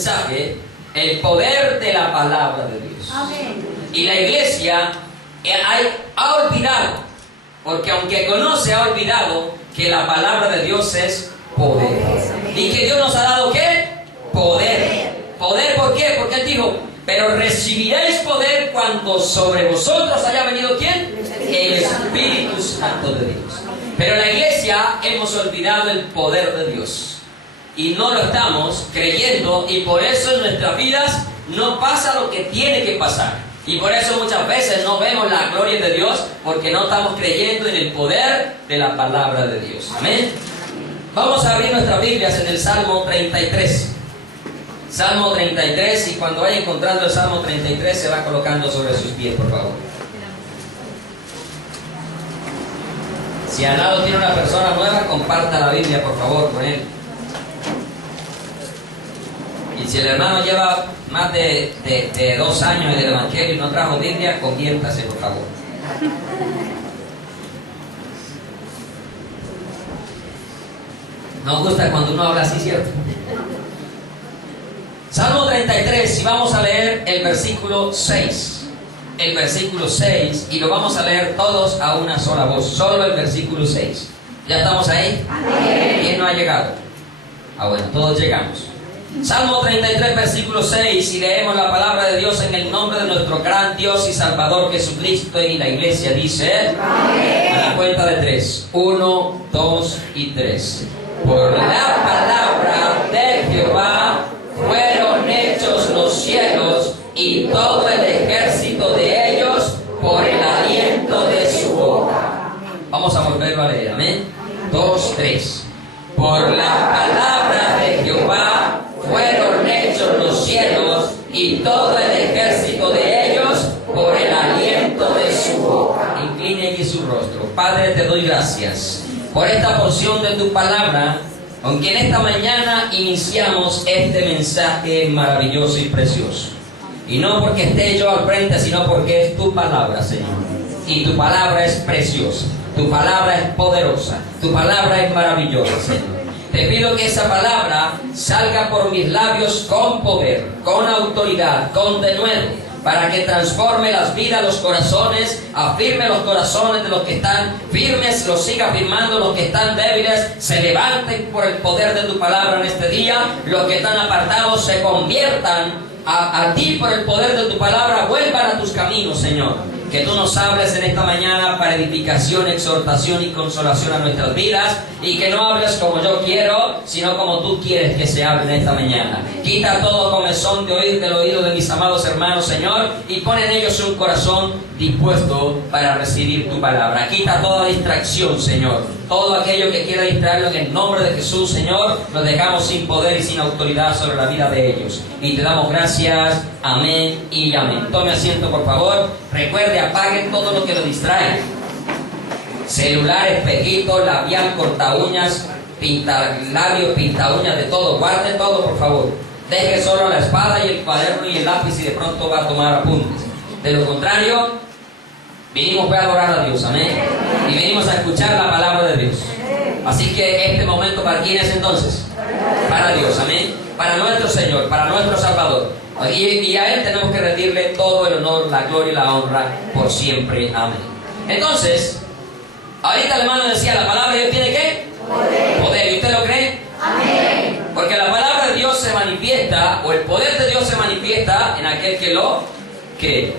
mensaje, el poder de la palabra de Dios. Amén. Y la iglesia ha olvidado, porque aunque conoce, ha olvidado que la palabra de Dios es poder. Y que Dios nos ha dado ¿qué? Poder. ¿Poder por qué? Porque Él dijo, pero recibiréis poder cuando sobre vosotros haya venido ¿quién? El Espíritu Santo de Dios. Pero en la iglesia hemos olvidado el poder de Dios. Y no lo estamos creyendo, y por eso en nuestras vidas no pasa lo que tiene que pasar. Y por eso muchas veces no vemos la gloria de Dios, porque no estamos creyendo en el poder de la palabra de Dios. Amén. Vamos a abrir nuestras Biblias en el Salmo 33. Salmo 33, y cuando vaya encontrando el Salmo 33 se va colocando sobre sus pies, por favor. Si al lado tiene una persona nueva, comparta la Biblia, por favor, con él. Y si el hermano lleva más de 2 años en el Evangelio y no trajo Biblia, conviértase, por favor. Nos gusta cuando uno habla así, ¿cierto? Salmo 33, y vamos a leer el versículo 6. El versículo 6, y lo vamos a leer todos a una sola voz. Solo el versículo 6. ¿Ya estamos ahí? Amén. ¿Quién no ha llegado? Bueno, todos llegamos. Salmo 33, versículo 6, y leemos la palabra de Dios en el nombre de nuestro gran Dios y Salvador Jesucristo, y la iglesia dice, amén. A la cuenta de 3. 1, 2 y 3. Por la palabra de Jehová fueron hechos los cielos, y todo el ejército de ellos por el aliento de su boca. Vamos a volverlo a leer, amén. 2, 3. Por la palabra de Jehová fueron hechos los cielos, y todo el ejército de ellos por el aliento de su boca. Incline allí su rostro. Padre, te doy gracias por esta porción de tu palabra, aunque en esta mañana iniciamos este mensaje maravilloso y precioso. Y no porque esté yo al frente, sino porque es tu palabra, Señor. Y tu palabra es preciosa, tu palabra es poderosa, tu palabra es maravillosa, Señor. Te pido que esa palabra salga por mis labios con poder, con autoridad, con denuedo, para que transforme las vidas, los corazones, afirme los corazones de los que están firmes, los siga afirmando los que están débiles, se levanten por el poder de tu palabra en este día, los que están apartados se conviertan a ti por el poder de tu palabra, vuelvan a tus caminos, Señor. Que tú nos hables en esta mañana para edificación, exhortación y consolación a nuestras vidas, y que no hables como yo quiero, sino como tú quieres que se hable en esta mañana. Quita todo comezón de oír del oído de mis amados hermanos, Señor, y pon en ellos un corazón dispuesto para recibir tu palabra. Quita toda distracción, Señor. Todo aquello que quiera distraerlo, en el nombre de Jesús, Señor, lo dejamos sin poder y sin autoridad sobre la vida de ellos. Y te damos gracias. Amén y amén. Tome asiento, por favor. Recuerde, apague todo lo que lo distrae. Celular, espejito, labial, corta uñas, pinta labios, pinta uñas, de todo. Guarde todo, por favor. Deje solo la espada y el cuaderno y el lápiz, y de pronto va a tomar apuntes. De lo contrario, vinimos a adorar a Dios, amén. Y venimos a escuchar la palabra de Dios. Así que este momento, ¿para quién es entonces? Para Dios, amén. Para nuestro Señor, para nuestro Salvador. Y a Él tenemos que rendirle todo el honor, la gloria y la honra por siempre, amén. Entonces, ahorita el hermano decía, la palabra de Dios tiene ¿qué? Poder. ¿Y usted lo cree? Amén. Porque la palabra de Dios se manifiesta, o el poder de Dios se manifiesta en aquel que lo cree.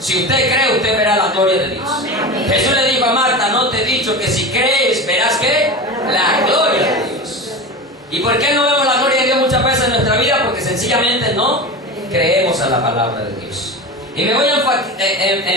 Si usted cree, usted verá la gloria de Dios. Amén. Jesús le dijo a Marta, no te he dicho que si crees, verás ¿qué? La gloria de Dios. ¿Y por qué no vemos la gloria de Dios muchas veces en nuestra vida? Porque sencillamente no creemos a la palabra de Dios. Y me voy a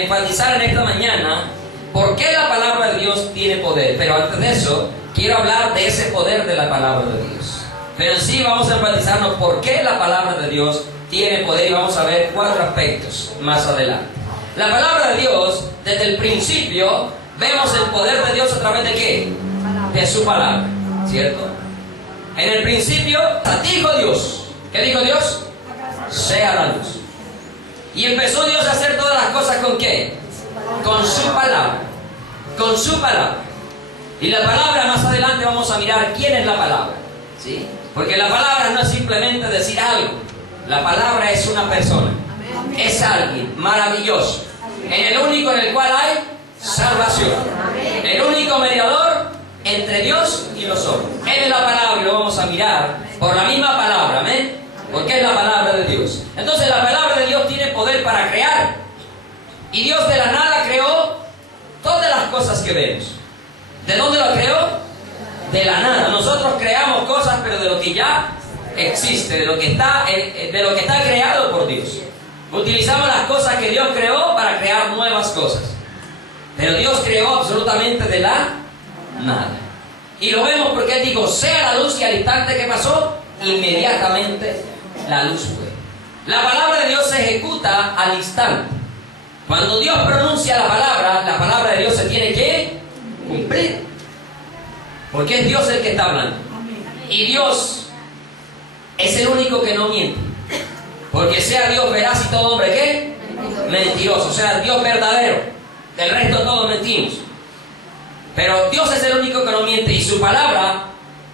enfatizar en esta mañana por qué la palabra de Dios tiene poder. Pero antes de eso, quiero hablar de ese poder de la palabra de Dios. Pero en sí vamos a enfatizarnos por qué la palabra de Dios tiene poder, y vamos a ver 4 aspectos más adelante. La palabra de Dios, desde el principio, vemos el poder de Dios a través de ¿qué? De su palabra, ¿cierto? En el principio, dijo Dios. ¿Qué dijo Dios? Sea la luz. Y empezó Dios a hacer todas las cosas ¿con qué? Con su palabra. Con su palabra. Y la palabra, más adelante vamos a mirar quién es la palabra, ¿sí? Porque la palabra no es simplemente decir algo. La palabra es una persona. Es alguien maravilloso. En el único en el cual hay salvación. El único mediador entre Dios y los hombres. Él es la palabra y lo vamos a mirar por la misma palabra, amén. Porque es la palabra de Dios. Entonces la palabra de Dios tiene poder para crear. Y Dios de la nada creó todas las cosas que vemos. ¿De dónde lo creó? De la nada. Nosotros creamos cosas, pero de lo que ya existe, de lo que está creado por Dios. Utilizamos las cosas que Dios creó para crear nuevas cosas. Pero Dios creó absolutamente de la nada. Y lo vemos porque Él dijo, sea la luz, y al instante que pasó, inmediatamente la luz fue. La palabra de Dios se ejecuta al instante. Cuando Dios pronuncia la palabra de Dios se tiene que cumplir. Porque es Dios el que está hablando. Y Dios es el único que no miente. Porque sea Dios veraz y todo hombre, ¿qué? Mentiroso. O sea, Dios verdadero. El resto todos mentimos. Pero Dios es el único que no miente. Y su palabra,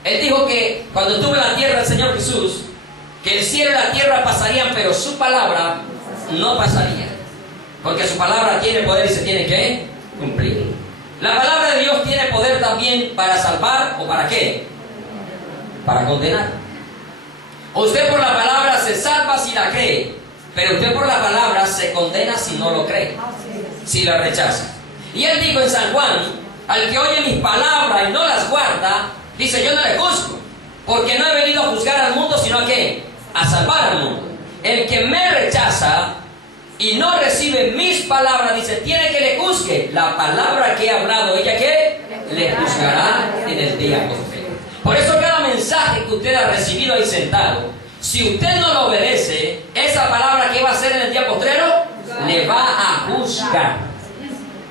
Él dijo que cuando estuvo en la tierra el Señor Jesús, que el cielo y la tierra pasarían, pero su palabra no pasaría. Porque su palabra tiene poder y se tiene que cumplir. La palabra de Dios tiene poder también para salvar, ¿o para qué? Para condenar. Usted por la palabra se salva si la cree, pero usted por la palabra se condena si no lo cree, si la rechaza. Y Él dijo en San Juan, al que oye mis palabras y no las guarda, dice, yo no le juzgo, porque no he venido a juzgar al mundo, sino a ¿qué? A salvar al mundo. El que me rechaza y no recibe mis palabras, dice, tiene que le juzgue la palabra que he hablado. ¿Ella qué? Le juzgará en el día postrero. Por eso cada mensaje que usted ha recibido ahí sentado, si usted no lo obedece, esa palabra que va a hacer en el día postrero, le va a juzgar.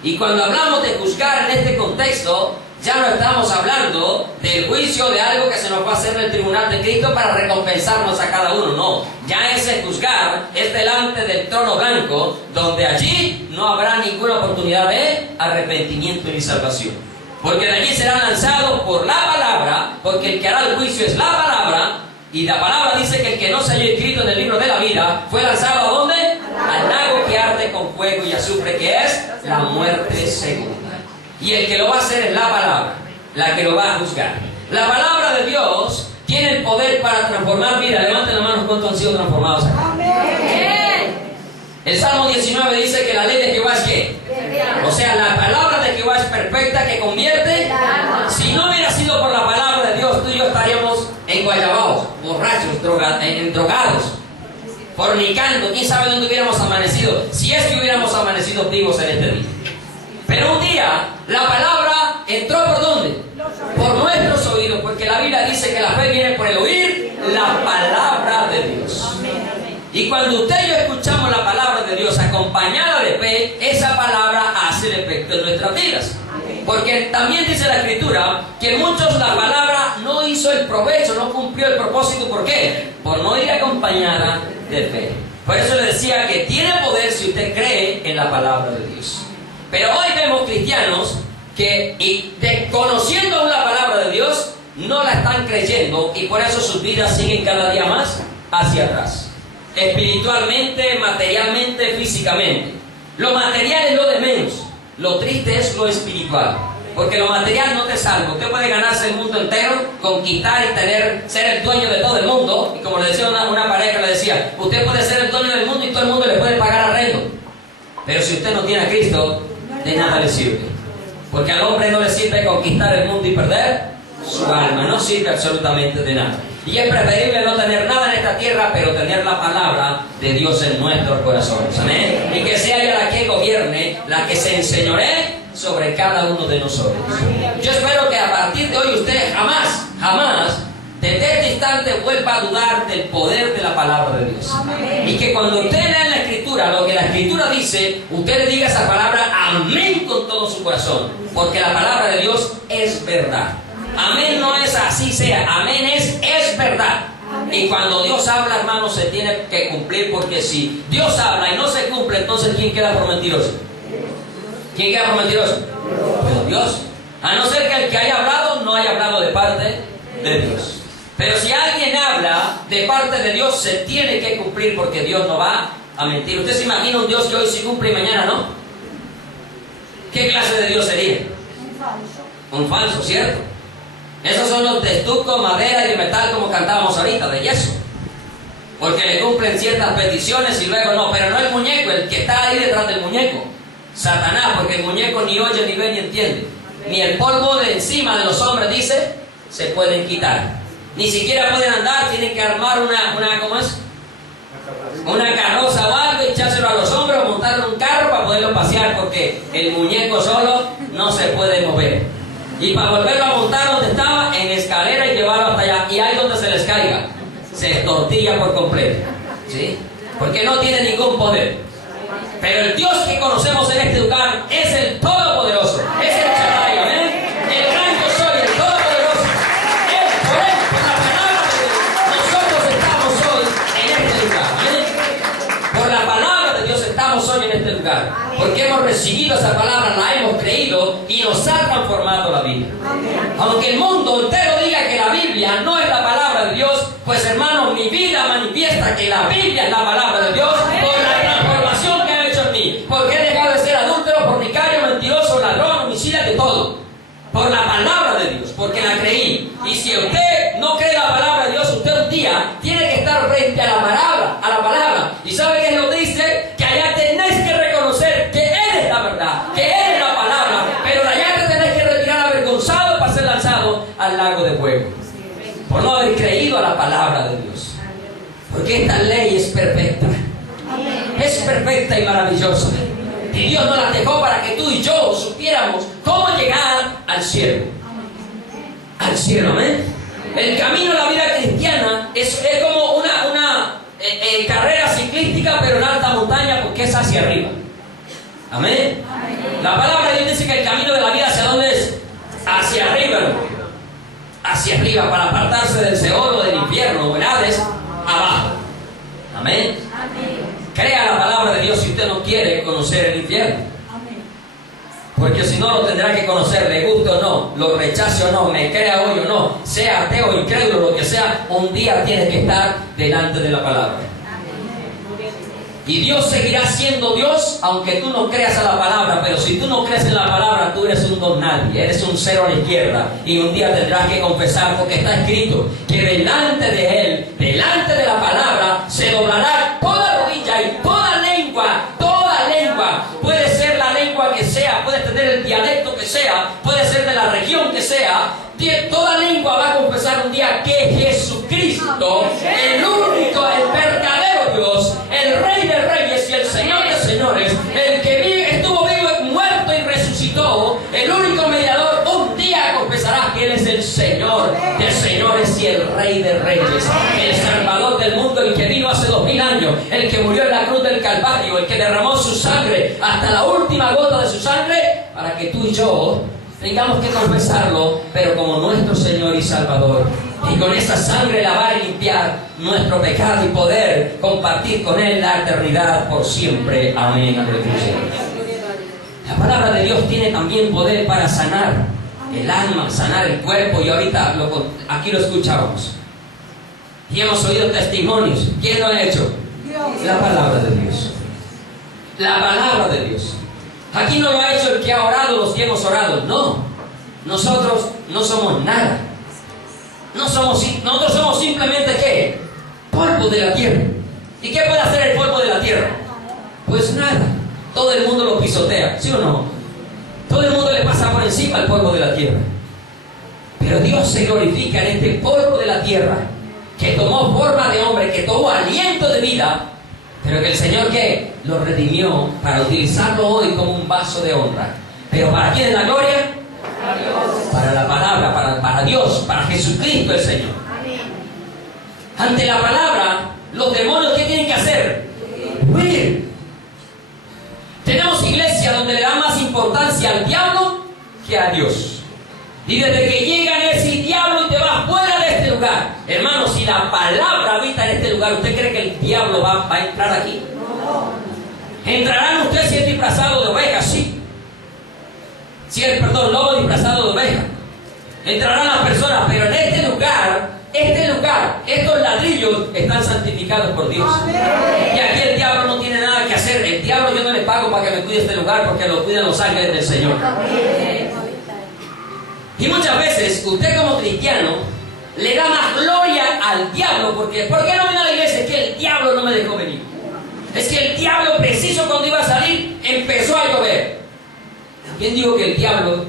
Y cuando hablamos de juzgar en este contexto, ya no estamos hablando del juicio de algo que se nos va a hacer en el tribunal de Cristo para recompensarnos a cada uno. No, ya ese juzgar es delante del trono blanco, donde allí no habrá ninguna oportunidad de arrepentimiento ni salvación. Porque de allí serán lanzados por la palabra, porque el que hará el juicio es la palabra, y la palabra dice que el que no se haya escrito en el libro de la vida fue lanzado ¿a dónde? Al lago que arde con fuego y azufre, que es la muerte segunda. Y el que lo va a hacer es la palabra, la que lo va a juzgar. La palabra de Dios tiene el poder para transformar vidas. Levanten las manos cuántos han sido transformados acá. Amén. El Salmo 19 dice que la ley de Jehová es ¿qué? O sea, la palabra de Jehová es perfecta, que convierte. Si no hubiera sido por la palabra de Dios, tú y yo estaríamos enguayabados, borrachos, drogados, fornicando. ¿Quién sabe dónde hubiéramos amanecido? Si es que hubiéramos amanecido vivos en este día. Pero un día, la palabra entró ¿por dónde? Por nuestros oídos, porque la Biblia dice que la fe viene por el oír la palabra de Dios. Y cuando usted y yo escuchamos la palabra de Dios acompañada de fe, esa palabra hace el efecto en nuestras vidas. Porque también dice la Escritura que en muchos la palabra no hizo el provecho, no cumplió el propósito. ¿Por qué? Por no ir acompañada de fe. Por eso le decía que tiene poder si usted cree en la palabra de Dios. Pero hoy vemos cristianos que conociendo aún la palabra de Dios, no la están creyendo, y por eso sus vidas siguen cada día más hacia atrás. Espiritualmente, materialmente, físicamente. Lo material es lo de menos. Lo triste es lo espiritual. Porque lo material no te salva. Usted puede ganarse el mundo entero, conquistar y ser el dueño de todo el mundo. Y como le decía una pareja, le decía, usted puede ser el dueño del mundo y todo el mundo le puede pagar arrendo. Pero si usted no tiene a Cristo, de nada le sirve. Porque al hombre no le sirve conquistar el mundo y perder su alma. No sirve absolutamente de nada. Y es preferible no tener nada en esta tierra, pero tener la palabra de Dios en nuestros corazones. Amén. Y que sea ella la que gobierne, la que se enseñoree sobre cada uno de nosotros. Yo espero que a partir de hoy usted jamás, desde este instante, vuelva a dudar del poder de la palabra de Dios. Y que cuando usted lea en la Escritura lo que la Escritura dice, usted le diga esa palabra amén con todo su corazón. Porque la palabra de Dios es verdad. Amén no es así sea, amén es verdad. Y cuando Dios habla, hermano, se tiene que cumplir, porque si Dios habla y no se cumple, entonces ¿quién queda por mentiroso? ¿Quién queda por mentiroso? Pero Dios. A no ser que el que haya hablado no haya hablado de parte de Dios. Pero si alguien habla de parte de Dios, se tiene que cumplir, porque Dios no va a mentir. ¿Usted se imagina un Dios que hoy sí cumple y mañana no? ¿Qué clase de Dios sería? Un falso, ¿cierto? Esos son los de estuco, madera y de metal, como cantábamos ahorita, de yeso. Porque le cumplen ciertas peticiones y luego no. Pero no el muñeco, el que está ahí detrás del muñeco. Satanás, porque el muñeco ni oye, ni ve, ni entiende. Ni el polvo de encima de los hombres, dice, se pueden quitar. Ni siquiera pueden andar, tienen que armar ¿cómo es? Una carroza o algo, echárselo a los hombros, montarlo en un carro para poderlo pasear, porque el muñeco solo no se puede mover. Y para volverlo a montar donde estaba, en escalera y llevarlo hasta allá. Y ahí donde se les caiga, se tortilla por completo. ¿Sí? Porque no tiene ningún poder. Pero el Dios que conocemos en este lugar es el Todopoderoso. Es el Shaddai, ¿amén? El gran yo soy, el Todopoderoso. Él, por él, por la palabra de Dios, nosotros estamos hoy en este lugar. ¿Amén? Por la palabra de Dios estamos hoy en este lugar. Porque hemos recibido esa palabra, la hemos creído y nos ha transformado la vida. Aunque el mundo entero diga que la Biblia no es la palabra de Dios, pues hermano, mi vida manifiesta que la Biblia es la palabra de Dios por la transformación que ha hecho en mí. Porque he dejado de ser adúltero, fornicario, mentiroso, ladrón, homicida, de todo. Por la palabra de Dios, porque la creí. Y si usted no cree la palabra de Dios, usted un día tiene que estar frente a la palabra. ¿Y sabe qué es lo que dice? Que allá tenéis que reconocer que Él es la verdad, que Él es la palabra, pero de allá te tenéis que retirar avergonzado para ser lanzado al lago de fuego. Por no haber creído a la palabra de Dios. Porque esta ley es perfecta. Es perfecta y maravillosa. Y Dios nos la dejó para que tú y yo supiéramos cómo llegar al cielo. Al cielo, ¿amén? El camino de la vida cristiana es como una carrera ciclística, pero en alta montaña, porque es hacia arriba. ¿Amén? La palabra de Dios dice que el camino de la vida, ¿hacia dónde es? Hacia arriba, hermano. Hacia arriba, para apartarse del Seol o del infierno, o en Hades, abajo. Amén. Crea la palabra de Dios si usted no quiere conocer el infierno. Porque si no, lo tendrá que conocer, le guste o no, lo rechace o no, me crea hoy o no, sea ateo, incrédulo, lo que sea, un día tiene que estar delante de la palabra. Y Dios seguirá siendo Dios aunque tú no creas a la palabra. Pero si tú no crees en la palabra, tú eres un don nadie, eres un cero a la izquierda. Y un día tendrás que confesar, porque está escrito que delante de Él, delante de la palabra, se doblará toda rodilla y toda lengua. Puede ser la lengua que sea, puede tener el dialecto que sea, puede ser de la región que sea. Toda lengua va a confesar un día que Jesucristo, el único, el verdadero Dios, el Rey de Reyes y el Señor de Señores, el que estuvo vivo, muerto y resucitó, el único mediador, un día confesará que Él es el Señor de Señores y el Rey de Reyes, el Salvador del mundo, el que vino hace 2000 años, el que murió en la cruz del Calvario, el que derramó su sangre hasta la última gota de su sangre, para que tú y yo tengamos que confesarlo, pero como nuestro Señor y Salvador. Y con esa sangre lavar y limpiar nuestro pecado y poder compartir con Él la eternidad por siempre. Amén. La palabra de Dios tiene también poder para sanar el alma, sanar el cuerpo. Y ahorita aquí lo escuchábamos. Y hemos oído testimonios. ¿Quién lo ha hecho? La palabra de Dios. La palabra de Dios. Aquí no lo ha hecho el que ha orado, los que hemos orado. No. Nosotros no somos nada. Nosotros somos simplemente ¿qué? Polvo de la tierra. ¿Y qué puede hacer el polvo de la tierra? Pues nada. Todo el mundo lo pisotea, ¿sí o no? Todo el mundo le pasa por encima al polvo de la tierra. Pero Dios se glorifica en este polvo de la tierra, que tomó forma de hombre, que tomó aliento de vida, pero que el Señor ¿qué? Lo redimió para utilizarlo hoy como un vaso de honra. ¿Pero para quién es la gloria? Para la palabra, para Dios, para Jesucristo el Señor. Ante la palabra, los demonios ¿qué tienen que hacer? Huir. Tenemos iglesias donde le dan más importancia al diablo que a Dios. Y desde que llegan ese diablo y te vas fuera de este lugar. Hermano, si la palabra habita en este lugar, ¿usted cree que el diablo va a entrar aquí? ¿Entrarán ustedes si es disfrazado de oveja? Sí. Si es, lobo disfrazado de oveja. Entrarán las personas, pero en este lugar este lugar, estos ladrillos están santificados por Dios. Y aquí el diablo no tiene nada que hacer. El diablo yo no le pago para que me cuide este lugar, porque lo cuidan los ángeles del Señor. Y muchas veces usted como cristiano le da más gloria al diablo, porque ¿por qué no viene a la iglesia? Es que el diablo no me dejó venir. Es que el diablo, preciso cuando iba a salir, empezó a llover. ¿Quién dijo que el diablo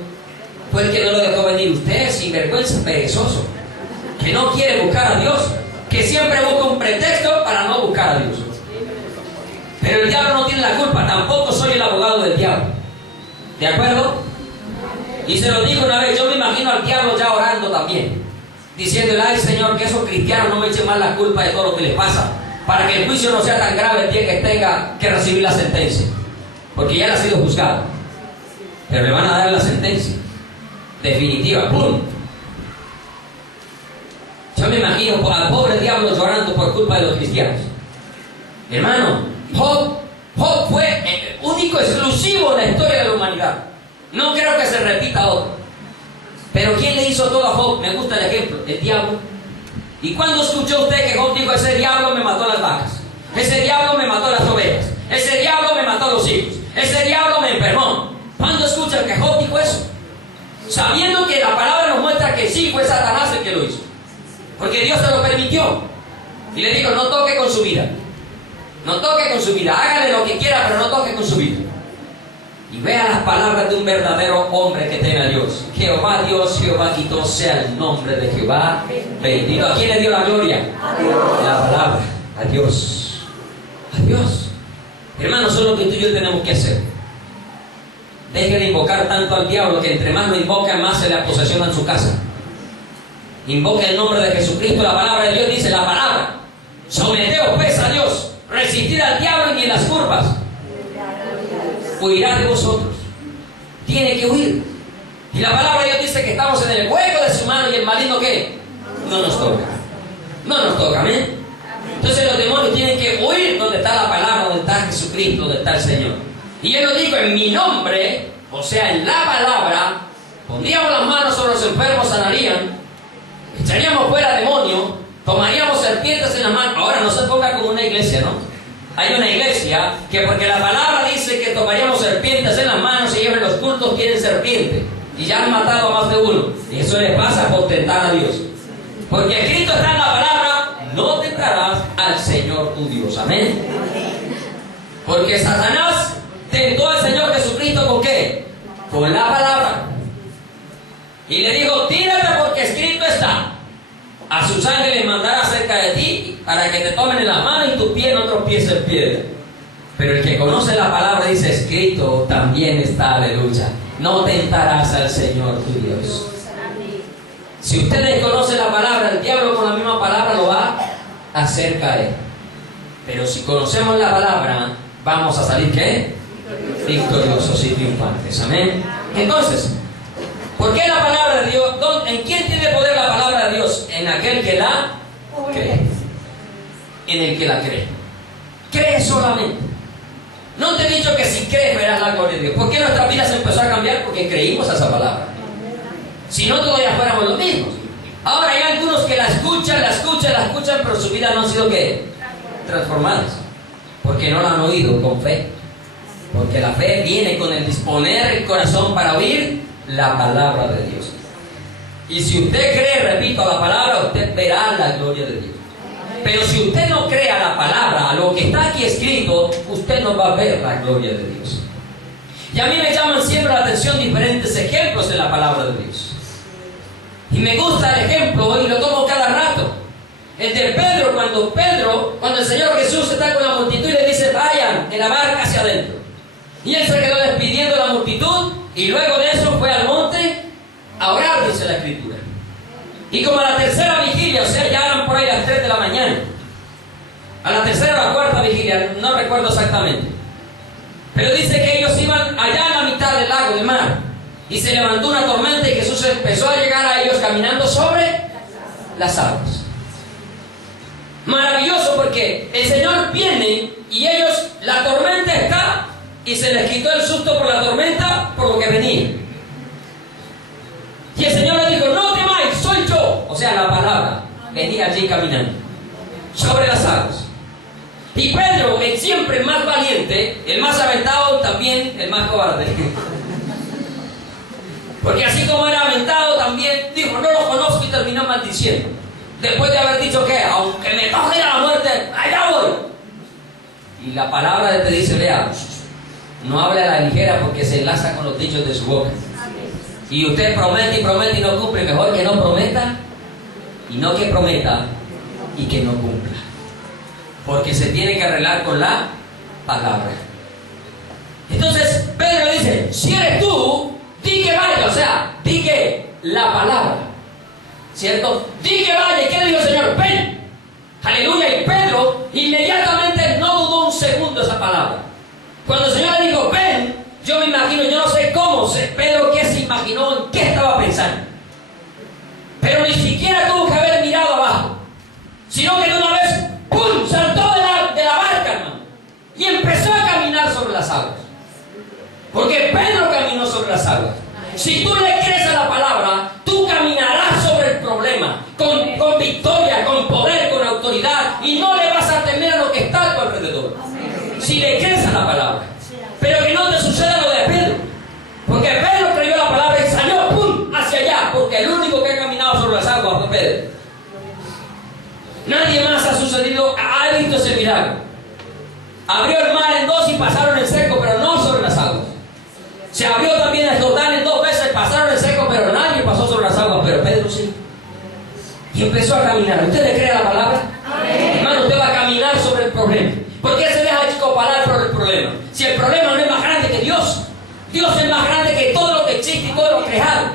fue el que no lo dejó venir? Usted es sinvergüenza, perezoso, que no quiere buscar a Dios, que siempre busca un pretexto para no buscar a Dios. Pero el diablo no tiene la culpa, tampoco soy el abogado del diablo. ¿De acuerdo? Y se lo digo una vez, yo me imagino al diablo ya orando también, diciéndole: ay Señor, que esos cristianos no me echen más la culpa de todo lo que les pasa, para que el juicio no sea tan grave el día que tenga que recibir la sentencia, porque ya él ha sido juzgado, pero le van a dar la sentencia definitiva, ¡pum! Yo me imagino al pobre diablo llorando por culpa de los cristianos. Hermano, Job fue único, exclusivo en la historia de la humanidad. No creo que se repita otro. Pero ¿quién le hizo todo a Job? Me gusta el ejemplo, el diablo. ¿Y cuándo escuchó usted que Job dijo: ese diablo me mató las vacas, ese diablo me mató las ovejas, ese diablo me mató los hijos, ese diablo me enfermó? ¿Cuándo escuchan que Job dijo eso? Sabiendo que la palabra nos muestra que sí fue Satanás el que lo hizo, porque Dios se lo permitió. Y le dijo: no toque con su vida, no toque con su vida, hágale lo que quiera, pero no toque con su vida. Y vea las palabras de un verdadero hombre que teme a Dios. Jehová Dios, Jehová quitó, sea el nombre de Jehová bendito. ¿A quién le dio la gloria? A Dios. La palabra, a Dios. A Dios. Hermanos, eso es lo que tú y yo tenemos que hacer. Deje de invocar tanto al diablo, que entre más lo invocan, más se le posesiona en su casa. Invoque el nombre de Jesucristo. La palabra de Dios dice, la palabra: someteos pues a Dios, resistid al diablo, y ni en las curvas huirá de vosotros. Tiene que huir. Y la palabra de Dios dice que estamos en el hueco de su mano, y el maligno, ¿qué? No nos toca. No nos toca, amén. Entonces los demonios tienen que huir donde está la palabra, donde está Jesucristo, donde está el Señor. Y Él lo dijo: en mi nombre, o sea, en la palabra, pondríamos las manos sobre los enfermos, sanarían, echaríamos fuera demonios, tomaríamos serpientes en las manos. Ahora no se ponga como una iglesia, ¿no? Hay una iglesia que, porque la palabra dice que tomaríamos serpientes en las manos, y ellos en los cultos tienen serpiente, y ya han matado a más de uno. Y eso les pasa por tentar a Dios. Porque escrito está en la palabra: no tentarás al Señor tu Dios. Amén. Porque Satanás tentó al Señor Jesucristo ¿con qué? Con la palabra. Y le dijo: tírate, porque escrito está: a sus ángeles mandará cerca de ti, para que te tomen en la mano y tu pie no tropiece en piedra. Pero el que conoce la palabra dice: escrito también está, aleluya, no tentarás al Señor tu Dios. Si usted desconoce la palabra, el diablo con la misma palabra lo va a hacer caer. Pero si conocemos la palabra, vamos a salir ¿qué? Victoriosos y triunfantes. Amén. Entonces, ¿por qué la palabra de Dios? ¿En quién tiene poder la palabra de Dios? En aquel que la cree. En el que la cree. Cree solamente. No te he dicho que si crees verás la gloria de Dios. ¿Por qué nuestra vida se empezó a cambiar? Porque creímos a esa palabra. Si no, todavía fuéramos los mismos. Ahora hay algunos que la escuchan, pero su vida no han sido ¿qué? Transformadas. Porque no la han oído con fe. Porque la fe viene con el disponer el corazón para oír la palabra de Dios. Y si usted cree, repito, a la palabra, usted verá la gloria de Dios. Pero si usted no cree a la palabra, a lo que está aquí escrito, usted no va a ver la gloria de Dios. Y a mí me llaman siempre la atención diferentes ejemplos de la palabra de Dios. Y me gusta el ejemplo, y lo tomo cada rato. El de Pedro, cuando el Señor Jesús está con la multitud y le dice: vayan en la barca hacia adentro. Y él se quedó despidiendo a la multitud, y luego de eso fue al monte a orar, dice la Escritura. Y como a la tercera vigilia, o sea, ya eran por ahí las 3 de la mañana, a la tercera o la cuarta vigilia, no recuerdo exactamente, pero dice que ellos iban allá en la mitad del lago, del mar, y se levantó una tormenta, y Jesús empezó a llegar a ellos caminando sobre las aguas. Maravilloso, porque el Señor viene y ellos, la tormenta está, y se les quitó el susto por la tormenta, por lo que venía. Y el Señor le dijo: no temáis, soy yo. O sea, la palabra. venía allí caminando sobre las aguas. Y Pedro, el siempre más valiente, el más aventado, también el más cobarde. Porque así como era aventado, también dijo, no lo conozco, y terminó maldiciendo. Después de haber dicho que, aunque me toque la muerte, allá voy. Y la palabra te dice, vea, no hable a la ligera porque se enlaza con los dichos de su boca. Y usted promete y no cumple. Mejor que no prometa y no que prometa y que no cumpla. Porque se tiene que arreglar con la palabra. Entonces Pedro dice, si eres tú, di que vaya, o sea, di que la palabra, ¿cierto? Di que vaya. ¿Y qué dijo el Señor? Ven. Aleluya. Y Pedro inmediatamente no dudó un segundo esa palabra. Cuando el Señor le dijo, ven, yo me imagino, yo no sé cómo, Pedro qué se imaginó, en qué estaba pensando. Pero ni siquiera tuvo que haber mirado abajo, sino que de una vez, ¡pum!, saltó de la barca, hermano, y empezó a caminar sobre las aguas. Porque Pedro caminó sobre las aguas. Si tú le crees a la palabra, tú caminarás sobre el problema, con victoria, con poder, con autoridad, y no le vas a temer a lo que está a tu alrededor. Si le crees a la palabra. Pero que no te suceda lo de Pedro. Porque Pedro creyó la palabra y salió, ¡pum!, hacia allá. Porque el único que ha caminado sobre las aguas fue Pedro. Nadie más ha visto ese milagro. Abrió el mar en dos y pasaron en seco, pero no sobre las aguas. Se abrió también el Jordán en dos veces, pasaron en seco, pero nadie pasó sobre las aguas, pero Pedro sí. Y empezó a caminar. ¿Usted le cree a la palabra? Amén. Hermano, usted va a caminar sobre el problema. ¿Por qué se deja chicopalar por el problema? Si el problema no es más grande que Dios. Dios es más grande que todo lo que existe y todo lo creado.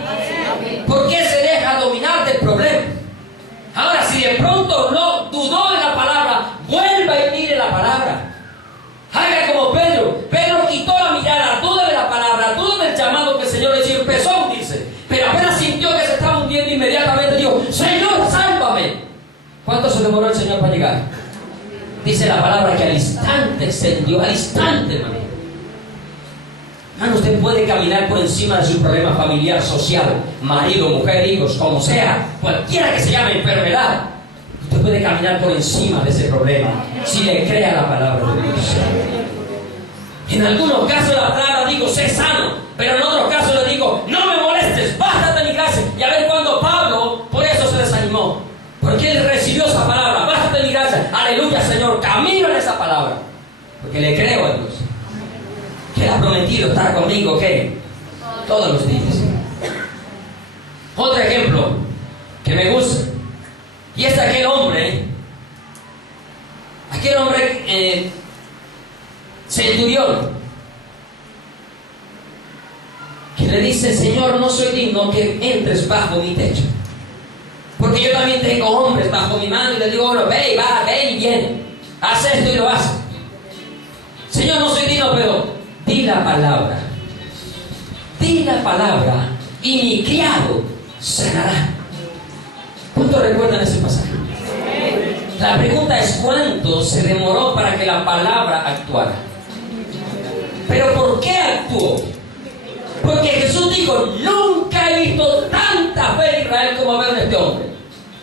¿Por qué se deja dominar del problema? Ahora, si de pronto no dudó de la palabra, vuelva y mire la palabra. Haga como Pedro. Pedro quitó la mirada, duda de la palabra, duda del llamado que el Señor le hizo y empezó a hundirse. Pero apenas sintió que se estaba hundiendo, inmediatamente dijo, Señor, sálvame. ¿Cuánto se demoró el Señor para llegar? Dice la palabra que al instante se hundió, al instante, hermano. Hermano, usted puede caminar por encima de su problema familiar, social, marido, mujer, hijos, como sea, cualquiera que se llame enfermedad. Usted puede caminar por encima de ese problema si le cree a la palabra de Dios. En algunos casos la palabra digo, sé sano, pero en otros casos le digo, no me molestes, bástate de mi clase. Y a ver cuando Pablo por eso se desanimó, porque él recibió esa palabra, bástate de mi gracia, aleluya Señor, camino en esa palabra, porque le creo a Dios, que Él ha prometido estar conmigo, ¿qué? Todos los días. Otro ejemplo que me gusta, y es aquel hombre centurión, que le dice, Señor, no soy digno que entres bajo mi techo. Porque yo también tengo hombres bajo mi mano y le digo, bueno, ve y va, ve y viene. Haz esto y lo hace. Señor, no soy digno, pero di la palabra. Di la palabra y mi criado sanará. ¿Cuántos recuerdan ese pasaje? La pregunta es, ¿cuánto se demoró para que la palabra actuara? ¿Pero por qué actuó? Porque Jesús dijo, nunca he visto tanta fe en Israel como veo en este hombre.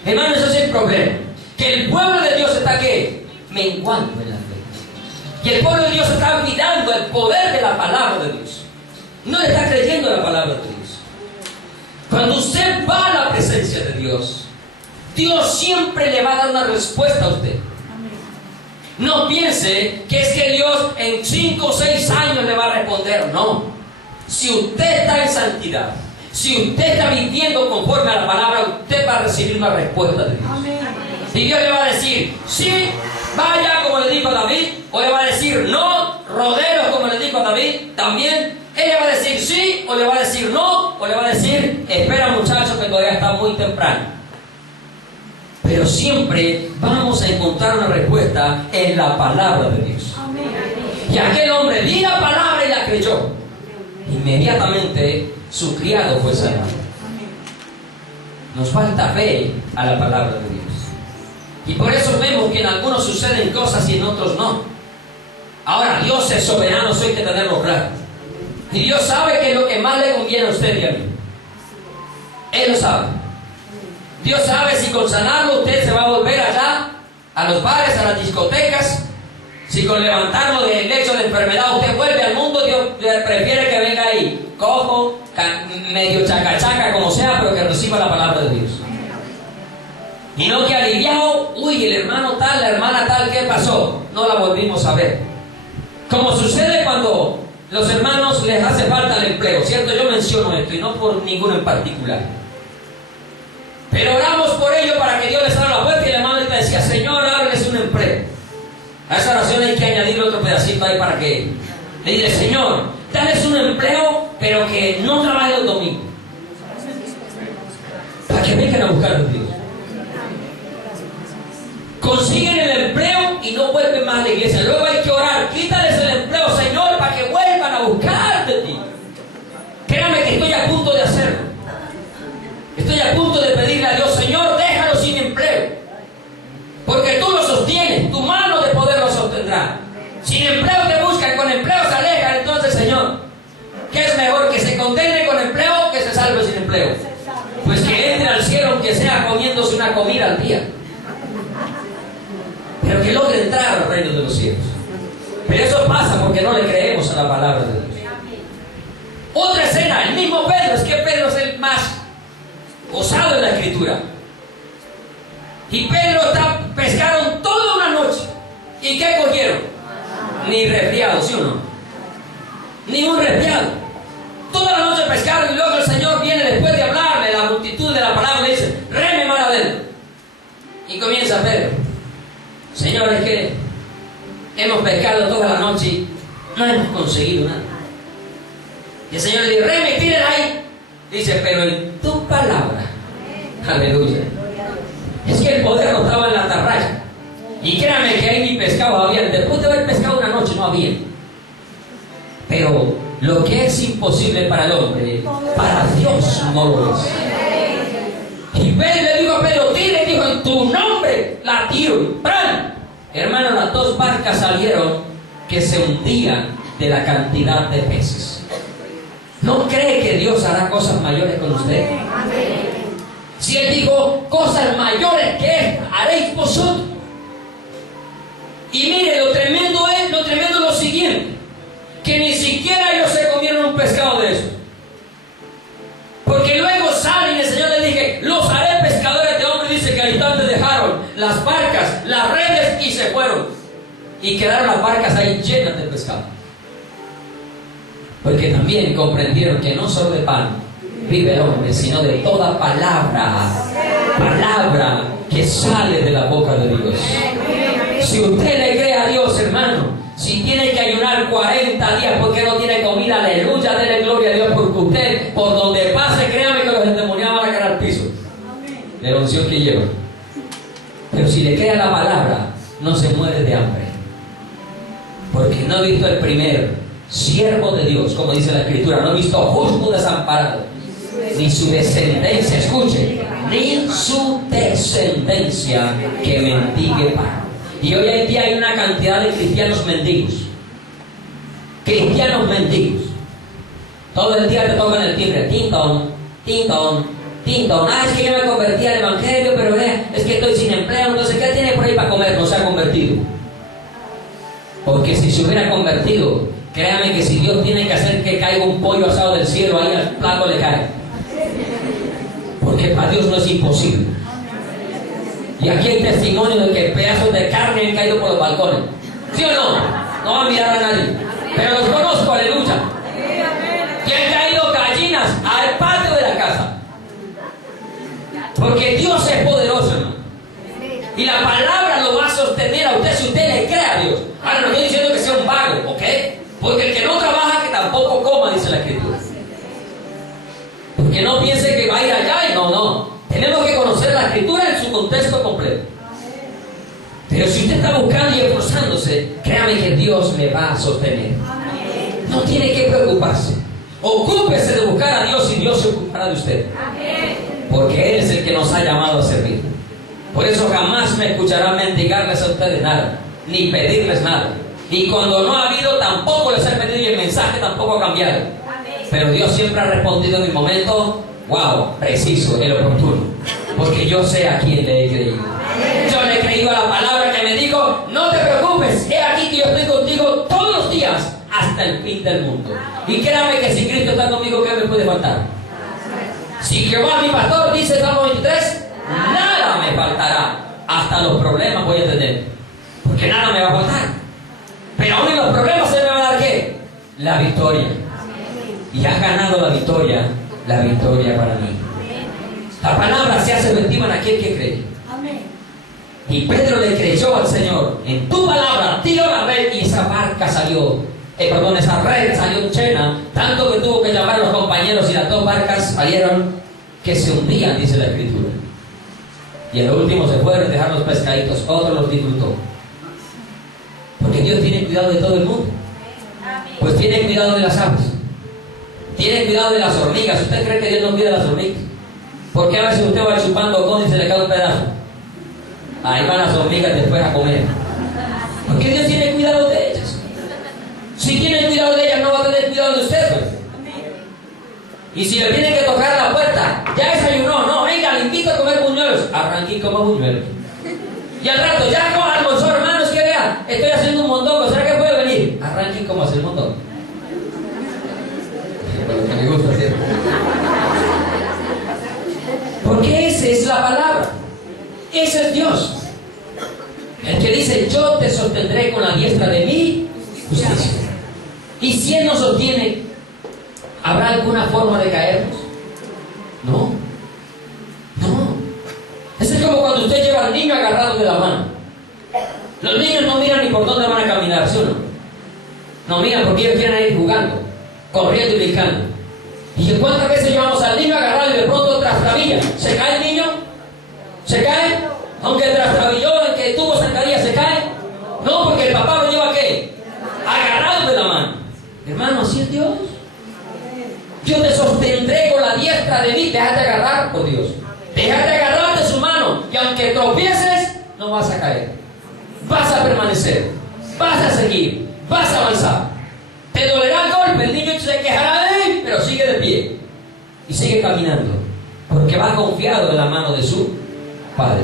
Hermano, ese es el problema. Que el pueblo de Dios está, ¿qué? Menguando en la fe. Y el pueblo de Dios está olvidando el poder de la palabra de Dios. No le está creyendo la palabra de Dios. Cuando usted va a la presencia de Dios, Dios siempre le va a dar una respuesta a usted. No piense que es que Dios en 5 o 6 años le va a responder. No. Si usted está en santidad, si usted está viviendo conforme a la palabra, usted va a recibir una respuesta de Dios. Y Dios le va a decir, sí, vaya como le dijo a David, o le va a decir no, roderos como le dijo a David, también. Él le va a decir sí, o le va a decir no, o le va a decir, espera muchachos que todavía está muy temprano. Pero siempre vamos a encontrar una respuesta en la palabra de Dios. Y aquel hombre dio la palabra y la creyó. Inmediatamente su criado fue sanado. Nos falta fe a la palabra de Dios. Y por eso vemos que en algunos suceden cosas y en otros no. Ahora, Dios es soberano, eso hay que tenerlo claro. Y Dios sabe que es lo que más le conviene a usted y a mí. Él lo sabe. Dios sabe si con sanarlo usted se va a volver allá, a los bares, a las discotecas. Si con levantarlo del lecho de enfermedad usted vuelve al mundo, Dios prefiere que venga ahí, cojo, medio chacachaca, como sea, pero que reciba la palabra de Dios. Y no que aliviado, uy, el hermano tal, la hermana tal, ¿qué pasó? No la volvimos a ver. Como sucede cuando los hermanos les hace falta el empleo, ¿cierto? Yo menciono esto y no por ninguno en particular. Pero oramos por ello para que Dios les abra la puerta, y el hermano ahorita decía, Señor, ábreles un empleo. A esa oración hay que añadirle otro pedacito ahí para que le diga, Señor, dales un empleo, pero que no trabaje los domingos. Para que vengan a buscar a Dios. Consiguen el empleo y no vuelven más a la iglesia. Luego hay que orar, quítales el empleo, Señor, para que vuelvan a buscar de ti. Créame que estoy a punto de hacerlo. Estoy a punto de pedirle a Dios, Señor, déjalo sin empleo. Porque tú lo sostienes, tu mano de poder lo sostendrá. Sin empleo te buscan, con empleo se alejan. Entonces, Señor, ¿qué es mejor? ¿Que se condene con empleo o que se salve sin empleo? Pues que entre al cielo, aunque sea comiéndose una comida al día, pero que logre entrar al reino de los cielos. Pero eso pasa porque no le creemos a la palabra de Dios. Otra escena, el mismo Pedro. Es que Pedro es el más osado en la escritura. Y Pedro pescaron toda una noche. ¿Y qué cogieron? Ni resfriado, ¿sí o no? Ni un resfriado. Toda la noche pescaron, y luego el Señor viene después de hablarle la multitud de la palabra y dice, reme mar adentro. Y comienza Pedro, Señor, es que hemos pescado toda la noche y no hemos conseguido nada. Y el Señor le dice, reme, tírenla ahí. Dice, pero en tu palabra, aleluya, es que el poder no estaba en la atarraya. Y créame que ahí ni pescado había. Después de haber pescado una noche no había. Pero lo que es imposible para el hombre, para Dios no lo es. Y Pedro le dijo a Pedro, tire, dijo, en tu nombre la tiro. ¡Pran! Hermano, las dos barcas salieron que se hundían de la cantidad de peces. ¿No cree que Dios hará cosas mayores con usted? Si Él dijo, cosas mayores que esta haréis vosotros. Y mire, lo tremendo es lo siguiente, que ni siquiera ellos se comieron un pescado de eso. Porque luego salen y el Señor les dije, los haré pescadores de hombres. Dice que al instante dejaron las barcas, las redes y se fueron. Y quedaron las barcas ahí llenas de pescado. Porque también comprendieron que no solo de pan vive el hombre, sino de toda palabra que sale de la boca de Dios. Si usted le cree a Dios, hermano, si tiene que ayunar 40 días porque no tiene comida, aleluya, dele gloria a Dios, porque usted, por donde pase, créame que los endemoniados van a caer al piso de la unción que lleva. Pero si le cree a la palabra, no se muere de hambre. Porque no he visto el primer siervo de Dios, como dice la Escritura, no he visto justo desamparado, ni su descendencia, escuche, ni su descendencia que mendigue pan. Y hoy en día hay una cantidad de cristianos mendigos. Cristianos mendigos. Todo el día te tocan el timbre, tintón, tintón, tintón. Ah, es que yo me convertí al evangelio, pero es que estoy sin empleo, entonces ¿qué tiene por ahí para comer? No se ha convertido. Porque si se hubiera convertido, créame que si Dios tiene que hacer que caiga un pollo asado del cielo, ahí al plato le cae. Porque para Dios no es imposible. Y aquí hay testimonio de que pedazos de carne han caído por los balcones. ¿Sí o no? No va a mirar a nadie. Pero los conozco, aleluya. Que han caído gallinas al patio de la casa. Porque Dios es poderoso, hermano. Y la palabra lo va a sostener a usted si usted le cree a Dios. Ahora no estoy diciendo que sea un vago, ¿ok? Porque el que no trabaja, que tampoco coma, dice la Escritura. Porque no piense que va a ir allá y no. Tenemos que conocer la Escritura en su contexto completo. Pero si usted está buscando y esforzándose, créame que Dios me va a sostener. No tiene que preocuparse. Ocúpese de buscar a Dios y Dios se ocupará de usted. Porque Él es el que nos ha llamado a servir. Por eso jamás me escucharán mendigarles a ustedes nada, ni pedirles nada. Y cuando no ha habido, tampoco les he pedido y el mensaje tampoco ha cambiado. Pero Dios siempre ha respondido en el momento Wow, preciso, el oportuno. Porque yo sé a quién le he creído. Yo le he creído a la palabra que me dijo: no te preocupes, he aquí que yo estoy contigo todos los días hasta el fin del mundo. Y créame que si Cristo está conmigo, ¿qué me puede faltar? Si Jehová mi pastor, dice Salmo 23, nada me faltará. Hasta los problemas voy a tener, porque nada me va a faltar. Pero aún en los problemas se me va a dar ¿qué? La victoria. Y has ganado la victoria para mí. La palabra se hace efectiva en aquel que cree. Y Pedro le creyó al Señor: en tu palabra tiró la red y esa barca salió, esa red salió llena, tanto que tuvo que llamar a los compañeros y las dos barcas salieron que se hundían, dice la Escritura. Y en lo último se fueron a dejar los pescaditos, otro los disfrutó. Porque Dios tiene cuidado de todo el mundo. Pues tiene cuidado de las aves, tiene cuidado de las hormigas. ¿Usted cree que Dios no cuida de las hormigas? Porque a veces usted va chupando con y se le cae un pedazo. Ahí van las hormigas después a comer. Porque Dios tiene cuidado de ellas. Si tiene cuidado de ellas, no va a tener cuidado de usted, pues. Y si le tienen que tocar la puerta: ya desayunó, no, venga, le invito a comer buñuelos. Arranqué y coma buñuelos. Y al rato: ya almorzó, hermanos, que vean, estoy haciendo un montón, ¿será que puede venir? Arranqué como hacer un montón. Lo que me gusta, ¿cierto? Porque esa es la palabra. Ese es Dios. El que dice: yo te sostendré con la diestra de mi justicia. Y si Él nos sostiene, ¿habrá alguna forma de caernos? No. Eso es como cuando usted lleva al niño agarrado de la mano. Los niños no miran ni por dónde van a caminar, ¿sí o no? No miran porque ellos quieren ir jugando, corriendo y brincando. ¿Y cuántas veces llevamos al niño agarrado y de pronto trastabilla? ¿Se cae el niño? ¿Se cae? Aunque el trastabilló, el que tuvo zancadilla, ¿se cae? No, porque el papá lo lleva ¿qué? Agarrado de la mano. Hermano, así es Dios. Yo te sostendré con la diestra de mí. Déjate agarrar por Dios. Déjate agarrar de su mano. Y aunque tropieces, no vas a caer. Vas a permanecer. Vas a seguir. Vas a avanzar. Te dolerá el golpe. El niño se quejará de él, pero sigue de pie. Y sigue caminando. Porque va confiado en la mano de su Padre.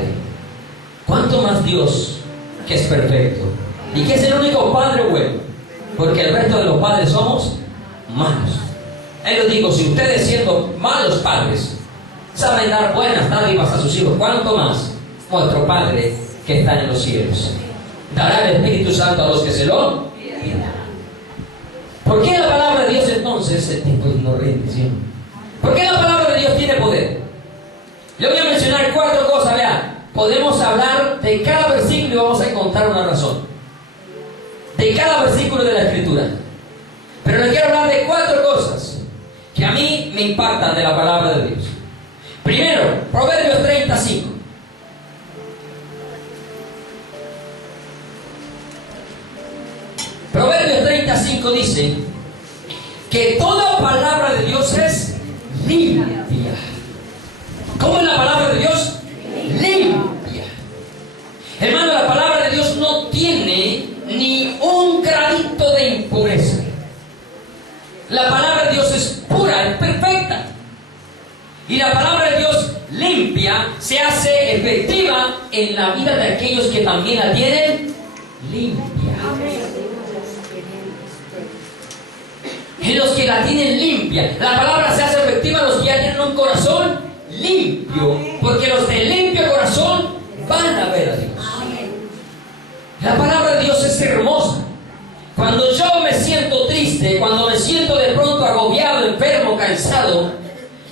¿Cuánto más Dios, que es perfecto? Y que es el único Padre bueno. Porque el resto de los padres somos malos. Él lo dijo: si ustedes, siendo malos padres, saben dar buenas dádivas a sus hijos, ¿cuánto más vuestro Padre que está en los cielos dará el Espíritu Santo a los que se lo pidan? ¿Por qué la palabra de Dios entonces es tiempo ignorante, ¿sí? ¿Por qué la palabra de Dios tiene poder? Le voy a mencionar 4 cosas, vean. Podemos hablar de cada versículo y vamos a encontrar una razón. De cada versículo de la Escritura. Pero le quiero hablar de 4 cosas que a mí me impactan de la palabra de Dios. Primero, Proverbios 35. Proverbios 35 dice que toda palabra de Dios es limpia. ¿Cómo es la palabra de Dios? Limpia. Hermano, la palabra de Dios no tiene ni un gradito de impureza. La palabra de Dios es pura, es perfecta. Y la palabra de Dios limpia se hace efectiva en la vida de aquellos que también la tienen limpia. En los que la tienen limpia. La palabra se hace efectiva en los que ya tienen un corazón limpio. Porque los de limpio corazón van a ver a Dios. La palabra de Dios es hermosa. Cuando yo me siento triste, cuando me siento de pronto agobiado, enfermo, cansado,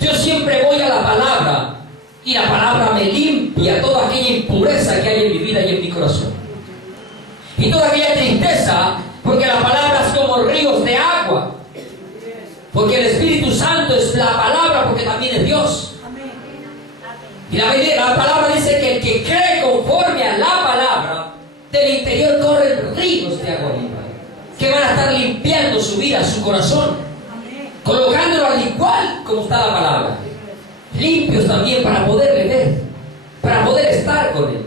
yo siempre voy a la palabra y la palabra me limpia toda aquella impureza que hay en mi vida y en mi corazón. Y toda aquella tristeza, porque la palabra es como ríos de agua. Porque el Espíritu Santo es la palabra, porque también es Dios. Y la palabra dice que el que cree conforme a la palabra, del interior corren ríos de agua viva, que van a estar limpiando su vida, su corazón, colocándolo al igual como está la palabra, limpios también para poderle ver, para poder estar con Él.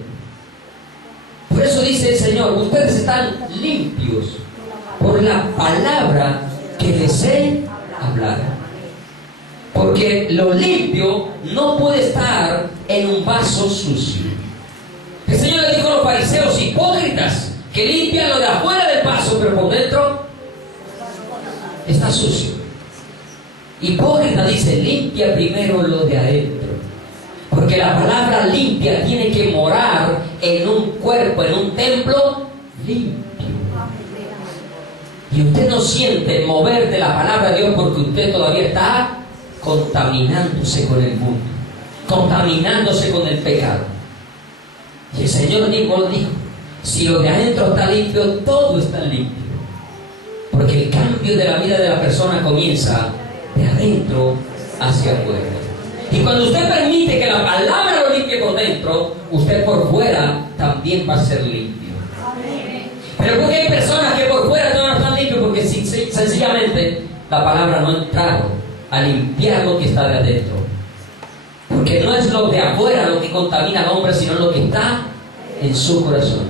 Por eso dice el Señor: ustedes están limpios por la palabra que les he hablado. Porque lo limpio no puede estar en un vaso sucio. El Señor le dijo a los fariseos hipócritas que limpian lo de afuera del vaso, pero por dentro está sucio. Hipócrita dice, limpia primero lo de adentro. Porque la palabra limpia tiene que morar en un cuerpo, en un templo limpio. Y usted no siente mover de la palabra de Dios porque usted todavía está contaminándose con el mundo, contaminándose con el pecado. Y el Señor mismo dijo, si lo de adentro está limpio, todo está limpio. Porque el cambio de la vida de la persona comienza de adentro hacia afuera. Y cuando usted permite que la palabra lo limpie por dentro, usted por fuera también va a ser limpio. Pero porque hay personas que por fuera no están limpios porque sencillamente la palabra no ha entrado a limpiar lo que está de adentro. Porque no es lo de afuera lo que contamina al hombre, sino lo que está en su corazón.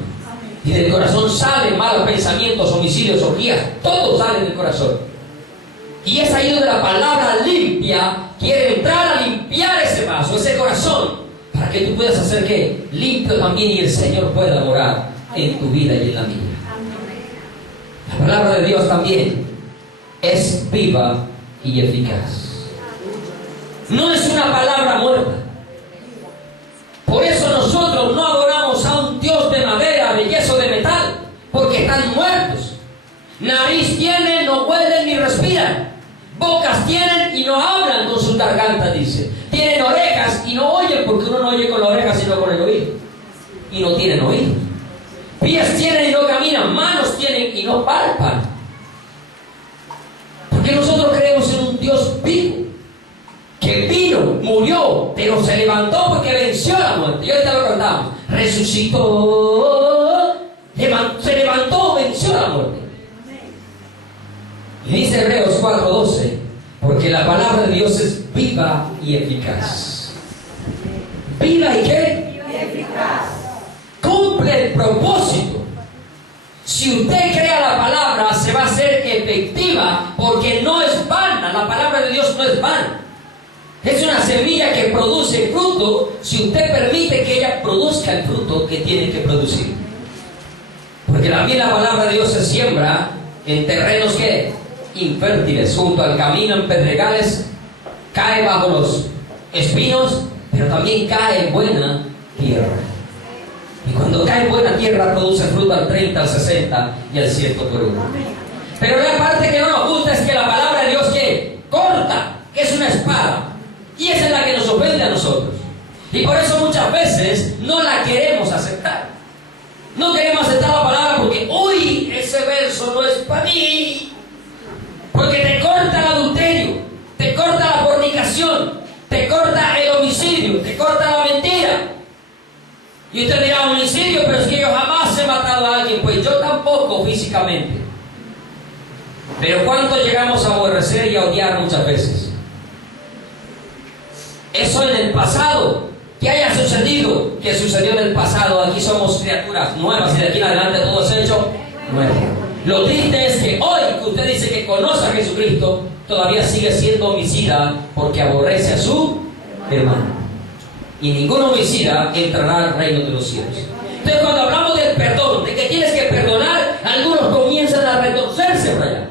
Y del corazón salen malos pensamientos, homicidios, orgías, todo sale del corazón. Y es ahí donde la palabra limpia quiere entrar a limpiar ese vaso, ese corazón, para que tú puedas hacer que limpio también y el Señor pueda morar en tu vida y en la mía. La palabra de Dios también es viva y eficaz. No es una palabra muerta. Por eso nosotros no adoramos a un Dios de madera, de yeso, de metal, porque están muertos. Nariz tienen, no huelen ni respiran. Bocas tienen y no hablan con sus gargantas, dice. Tienen orejas y no oyen, porque uno no oye con la oreja sino con el oído. Y no tienen oídos. Pies tienen y no caminan, manos tienen y no palpan. Porque nosotros creemos en un Dios vivo, que vino, murió, pero se levantó porque venció la muerte. Y ahorita lo cantamos. Resucitó, se levantó, venció la muerte. Y dice Hebreos 4:12, porque la palabra de Dios es viva y eficaz. ¿Viva y qué? Y eficaz. Cumple el propósito. Si usted crea la palabra, se va a hacer efectiva, porque no es vana. La palabra de Dios no es vana. Es una semilla que produce fruto si usted permite que ella produzca el fruto que tiene que producir. Porque también la palabra de Dios se siembra en terrenos que infértiles, junto al camino, en pedregales, cae bajo los espinos, pero también cae en buena tierra. Y cuando cae en buena tierra produce fruto al 30, al 60 y al 100 por uno. Pero la parte que no nos gusta es que la palabra de Dios que corta, que es una espada, y esa es la que nos ofende a nosotros. Y por eso muchas veces no la queremos aceptar. No queremos aceptar la palabra porque, uy, ese verso no es para mí. Porque te corta el adulterio, te corta la fornicación, te corta el homicidio, te corta la mentira. Y usted dirá, homicidio, pero es que yo jamás he matado a alguien. Pues yo tampoco físicamente. Pero ¿cuánto llegamos a aborrecer y a odiar muchas veces? Eso en el pasado, que haya sucedido, que sucedió en el pasado. Aquí somos criaturas nuevas y de aquí en adelante todo es hecho nuevo. Lo triste es que hoy que usted dice que conoce a Jesucristo, todavía sigue siendo homicida porque aborrece a su hermano. Y ningún homicida entrará al reino de los cielos. Entonces cuando hablamos del perdón, de que tienes que perdonar, algunos comienzan a retorcerse por allá.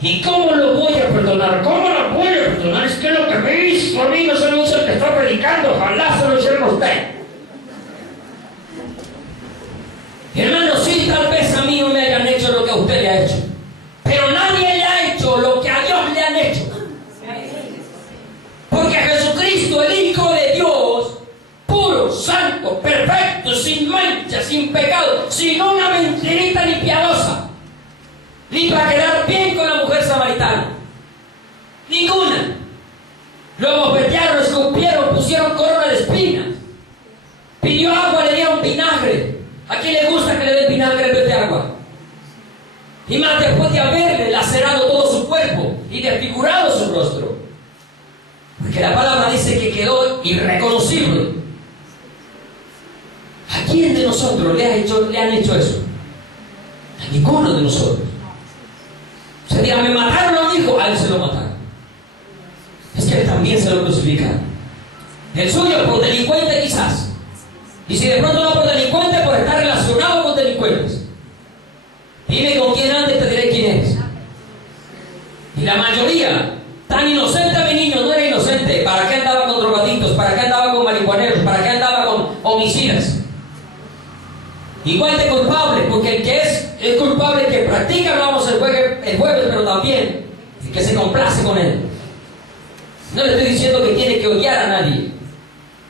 ¿Y cómo lo voy a perdonar? ¿Cómo lo voy a perdonar? Es que lo que me hizo a mí no se lo hizo el que está predicando, ojalá se lo hicieron a usted. Hermano, sí, tal vez a mí no me hayan hecho lo que a usted le ha hecho, pero nadie le ha hecho lo que a Dios le han hecho. Porque Jesucristo, el Hijo de Dios, puro, santo, perfecto, sin mancha, sin pecado, sin una mentirita ni piadosa, ni para quedar bien con la mujer samaritana, ninguna. Lo bofetearon, escupieron, pusieron corona de espinas, pidió agua, le dieron vinagre. ¿A quién le gusta que le den vinagre en vez de agua? Y más después de haberle lacerado todo su cuerpo y desfigurado su rostro. Porque la palabra dice que quedó irreconocible. ¿A quién de nosotros le han hecho eso? A ninguno de nosotros. Se dirá, me mataron a un hijo, a él se lo mataron. Es que él también se lo crucificaron. El suyo por delincuente quizás. Y si de pronto no por delincuente, por estar relacionado con delincuentes. Dime con quién anda y te diré quién eres. Y la mayoría, tan inocente mi niño, no era inocente. ¿Para qué andaba con drogadictos? ¿Para qué andaba con marihuaneros? ¿Para qué andaba con homicidas? Igual de culpable, porque el que es culpable, el que practica, no vamos el jueves, pero también el que se complace con él. No le estoy diciendo que tiene que odiar a nadie,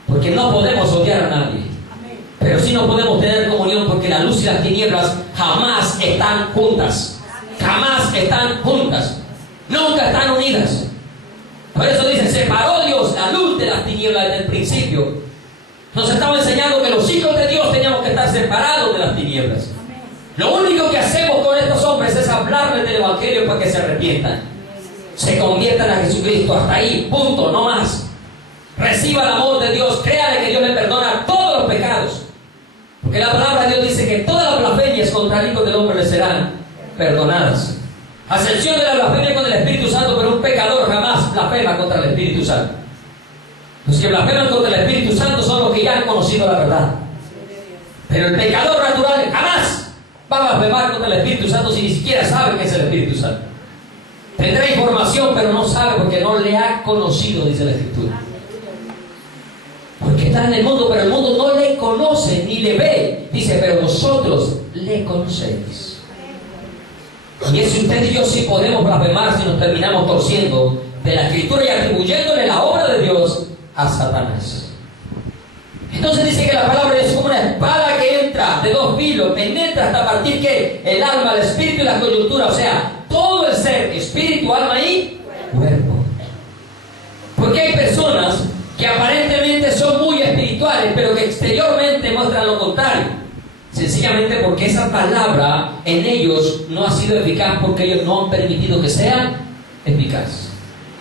porque no podemos odiar a nadie. Pero sí no podemos tener comunión, porque la luz y las tinieblas jamás están juntas. Jamás están juntas. Nunca están unidas. Por eso dice, separó Dios la luz de las tinieblas desde el principio. Nos estaba enseñando que los hijos de Dios teníamos que estar separados de las tinieblas. Lo único que hacemos con estos hombres es hablarles del Evangelio para que se arrepientan. Se conviertan a Jesucristo. Hasta ahí, punto, no más. Reciba el amor de Dios. Créale que Dios le perdona todos los pecados. Porque la palabra de Dios dice que todas las blasfemias contra el Hijo del Hombre le serán perdonadas. A excepción de la blasfemia con el Espíritu Santo, pero un pecador jamás blasfema contra el Espíritu Santo. Los que blasfeman contra el Espíritu Santo son los que ya han conocido la verdad. Pero el pecador natural jamás va a blasfemar contra el Espíritu Santo si ni siquiera sabe qué es el Espíritu Santo. Tendrá información, pero no sabe porque no le ha conocido, dice la Escritura. Porque está en el mundo, pero el mundo no le conoce ni le ve. Dice, pero vosotros le conocéis. Y es usted y yo sí podemos blasfemar si nos terminamos torciendo de la Escritura y atribuyéndole la obra de Dios a Satanás. Entonces dice que la palabra es como una espada que entra de dos filos, penetra hasta partir que el alma, el espíritu y la coyuntura, o sea, todo el ser, espíritu, alma y cuerpo. Porque hay personas que aparentemente son muy espirituales, pero que exteriormente muestran lo contrario. Sencillamente porque esa palabra en ellos no ha sido eficaz, porque ellos no han permitido que sea eficaz.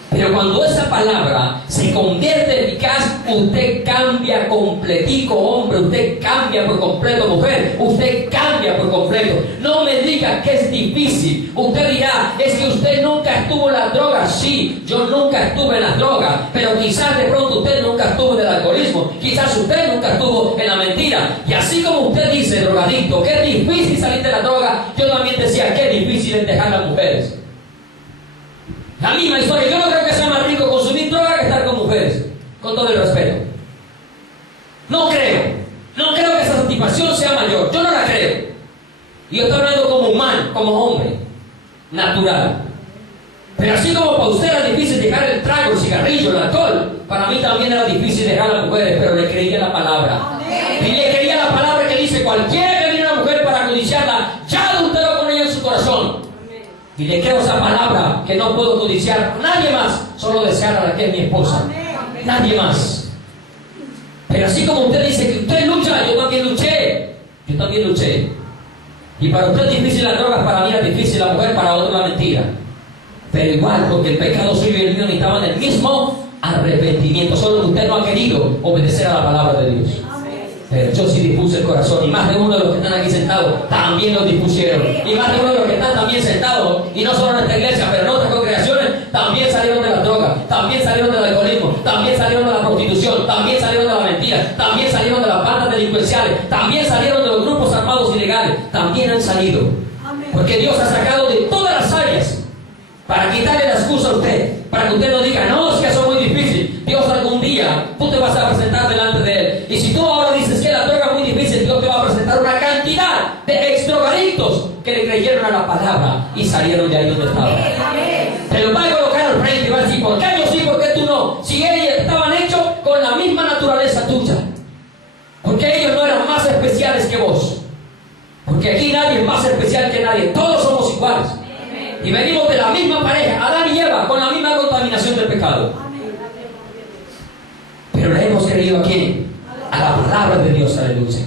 Pero cuando esa palabra se convierte eficaz, usted cambia completico, hombre, usted cambia por completo, mujer, usted cambia por completo. No me diga que es difícil. Usted dirá, es que usted nunca estuvo en las drogas. Sí, yo nunca estuve en las drogas, pero quizás de pronto usted nunca estuvo en el alcoholismo, quizás usted nunca estuvo en la mentira. Y así como usted dice, drogadicto, que es difícil salir de la droga, yo también decía que es difícil es dejar a las mujeres. La misma historia. Yo no creo que sea más rico consumir droga que estar con mujeres, con todo el respeto. No creo que esa satisfacción sea mayor. Yo no la creo. Y yo estoy hablando como humano, como hombre natural. Pero así como para usted era difícil dejar el trago, el cigarrillo, el alcohol, para mí también era difícil dejar a las mujeres, pero le creía la palabra. Y le creía la palabra que dice, cualquiera que viene a una mujer para codiciarla, ya adulteró con ella en su corazón. Y le creo esa palabra, que no puedo codiciar a nadie más, solo desear a la que es mi esposa. Nadie más. Pero así como usted dice que usted lucha, yo también luché. Yo también luché. Y para usted es difícil las drogas, para mí es difícil la mujer, para otro la mentira. Pero igual, porque el pecado suyo y el mío necesitaban el mismo arrepentimiento. Solo que usted no ha querido obedecer a la palabra de Dios. Pero yo sí dispuse el corazón, y más de uno de los que están aquí sentados también lo dispusieron. Y más de uno de los que están también sentados, y no solo en esta iglesia, pero en otras congregaciones, también salieron de las drogas, también salieron del alcoholismo, también salieron de la prostitución, también salieron de la mentira, también salieron de las bandas delincuenciales, también salieron de los grupos armados ilegales, también han salido. Porque Dios ha sacado de todas las áreas para quitarle la excusa a usted, para que usted no diga, no, es que eso es muy difícil. Dios algún día, tú te vas a presentar delante de Él. Y si tú ahora dices que la droga es muy difícil, Dios te va a presentar una cantidad de exdrogadictos que le creyeron a la palabra y salieron de ahí donde estaban. Te lo va a colocar al frente y va a decir, ¿por qué yo sí, por qué tú no? Si ellos estaban hechos con la misma naturaleza tuya. Porque ellos no eran más especiales que vos. Porque aquí nadie es más especial que nadie. Todos somos iguales. Y venimos de la misma pareja, Adán y Eva, con la misma contaminación del pecado. Pero le hemos creído a quién? A la palabra de Dios, aleluya.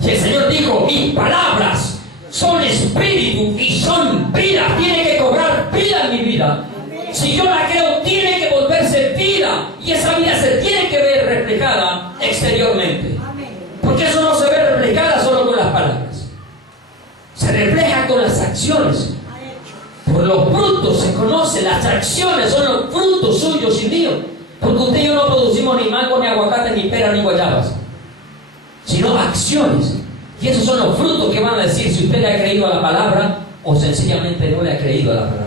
Y el Señor dijo, mis palabras son espíritu y son vida. Tiene que cobrar vida en mi vida. Si yo la creo, tiene que volverse vida. Y esa vida se tiene que ver reflejada exteriormente. Porque eso no se ve reflejada solo con las palabras. Se refleja con las acciones. Por los frutos se conoce, las acciones son los frutos suyos y míos. Porque usted y yo no producimos ni mango, ni aguacate, ni pera, ni guayabas, sino acciones. Y esos son los frutos que van a decir si usted le ha creído a la palabra o sencillamente no le ha creído a la palabra.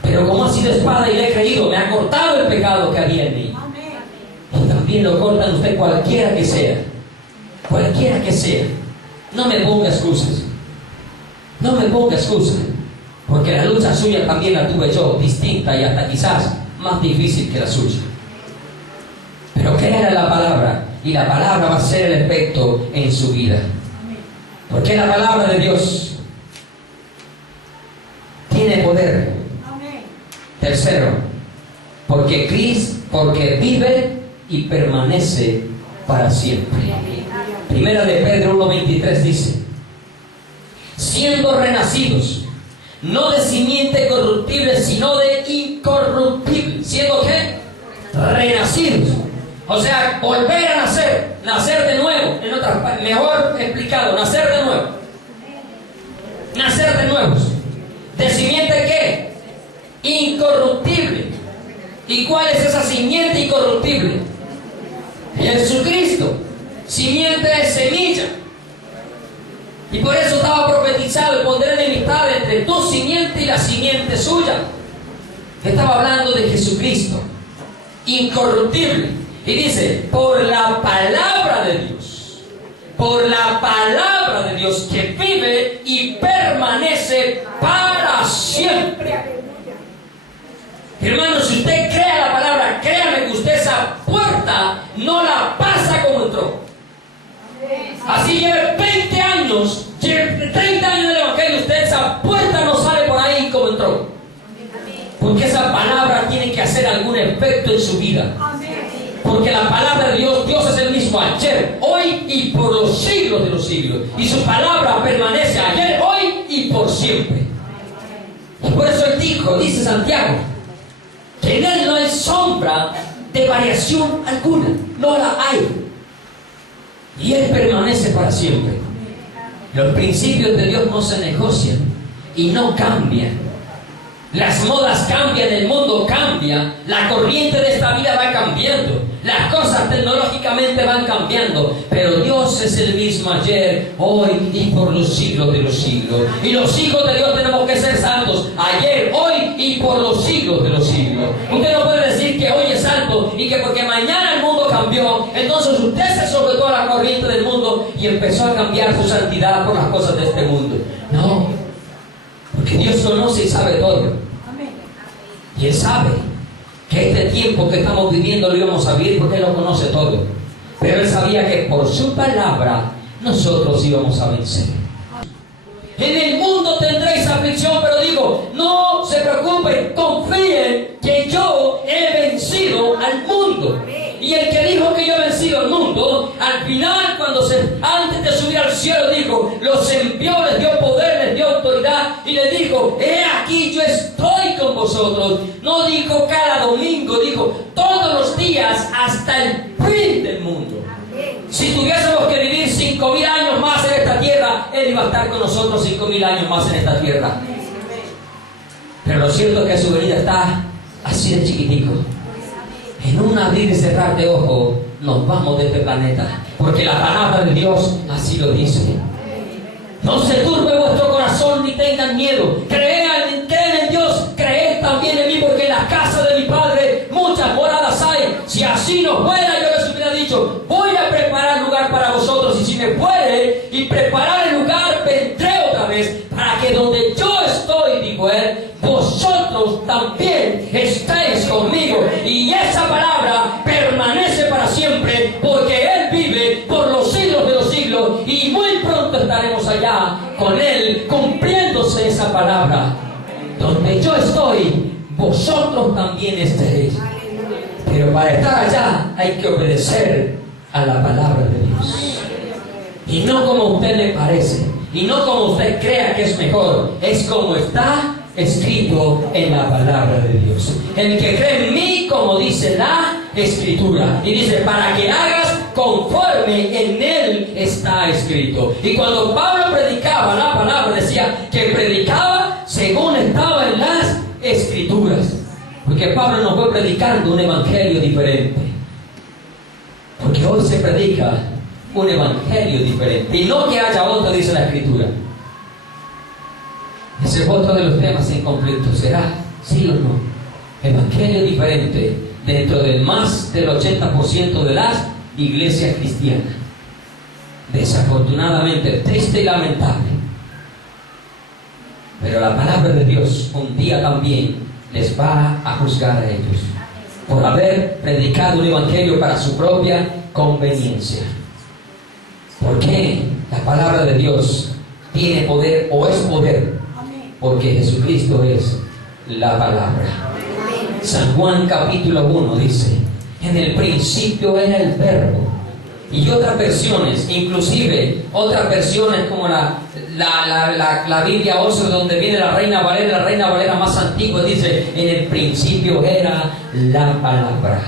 Pero como ha sido espada y le he creído, me ha cortado el pecado que había en mí. Y también lo cortan usted, cualquiera que sea. Cualquiera que sea. No me ponga excusas. No me ponga excusas. Porque la lucha suya también la tuve yo, distinta y hasta quizás más difícil que la suya. Pero créale a la palabra, y la palabra va a ser el efecto en su vida. Porque la palabra de Dios tiene poder. Tercero, porque vive y permanece para siempre. Primera de Pedro 1:23 dice: siendo renacidos, no de simiente corruptible, sino de incorruptible. ¿Siendo qué? Renacidos. O sea, volver a nacer, nacer de nuevo. En otras palabras, mejor explicado, nacer de nuevo. Nacer de nuevos. ¿De simiente qué? Incorruptible. ¿Y cuál es esa simiente incorruptible? Jesucristo. Simiente es semilla. Y por eso estaba profetizado: pondré enemistad entre tu simiente y la simiente suya. Estaba hablando de Jesucristo, incorruptible. Y dice: por la palabra de Dios, por la palabra de Dios que vive y permanece para siempre. Hermano, si usted cree la palabra, créame que usted esa puerta no la pasa como entró. Así lleve 20 años, lleve 30 años del Evangelio, usted esa puerta no sale por ahí como entró. Porque esa palabra tiene que hacer algún efecto en su vida. Porque la palabra de Dios, Dios es el mismo ayer, hoy y por los siglos de los siglos. Y su palabra permanece ayer, hoy y por siempre. Y por eso él dijo, dice Santiago, que en él no hay sombra de variación alguna, no la hay. Y él permanece para siempre. Los principios de Dios no se negocian y no cambian. Las modas cambian, el mundo cambia, la corriente de esta vida va cambiando, las cosas tecnológicamente van cambiando, pero Dios es el mismo ayer, hoy y por los siglos de los siglos. Y los hijos de Dios tenemos que ser santos ayer, hoy y por los siglos de los siglos. Usted no puede decir que hoy es santo y que porque mañana el mundo cambió, entonces usted se soltó a la corriente del mundo y empezó a cambiar su santidad por las cosas de este mundo. No, porque Dios conoce y sabe todo. Y Él sabe que este tiempo que estamos viviendo lo íbamos a vivir porque Él lo conoce todo. Pero Él sabía que por su palabra nosotros íbamos a vencer. En el mundo tendréis aflicción, pero digo, no se preocupen, confíen que yo he vencido al mundo. Y el que dijo que yo he vencido al mundo, al final, antes de subir al cielo, dijo, los envió, les dio poder, les dio autoridad, y les dijo, he aquí yo estoy con vosotros. No dijo cada domingo, dijo todos los días hasta el fin del mundo. Si tuviésemos que vivir 5.000 años más en esta tierra, Él iba a estar con nosotros 5.000 años más en esta tierra. Pero lo cierto es que su venida está así de chiquitico. En un abrir y cerrar de ojo nos vamos de este planeta, porque la palabra de Dios así lo dice. No se turbe vuestro corazón ni tengan miedo. Creen en Dios, creed también en mí, porque en la casa de mi Padre muchas moradas hay. Si así no fuera, yo les hubiera dicho, voy a preparar lugar para vosotros, y si me fuere y preparar el lugar, vendré otra vez, para que donde yo estoy, dijo Él, vosotros también estéis conmigo. Y esa palabra permanece para siempre, porque Él vive por los siglos de los siglos, y muy pronto estaremos allá con Él, cumpliéndose esa palabra. Donde yo estoy, vosotros también estaréis. Pero para estar allá hay que obedecer a la palabra de Dios. Y no como a usted le parece, y no como usted crea que es mejor, es como está escrito en la palabra de Dios. El que cree en mí, como dice la Escritura, y dice, para que hagas conforme en él está escrito. Y cuando Pablo predicaba la palabra, decía que predicaba según Porque Pablo nos fue predicando un evangelio diferente. Porque hoy se predica un evangelio diferente. Y no que haya otro, dice la Escritura. Ese es otro de los temas en conflicto. ¿Será? ¿Sí o no? Evangelio diferente dentro del más del 80% de las iglesias cristianas. Desafortunadamente, triste y lamentable. Pero la palabra de Dios un día también les va a juzgar a ellos por haber predicado un evangelio para su propia conveniencia. ¿Por qué la palabra de Dios tiene poder o es poder? Porque Jesucristo es la palabra. San Juan capítulo 1 dice: en el principio era el verbo. Y otras versiones, inclusive otras versiones como la Biblia Oxford, donde viene la Reina Valera más antigua, dice: en el principio era la palabra.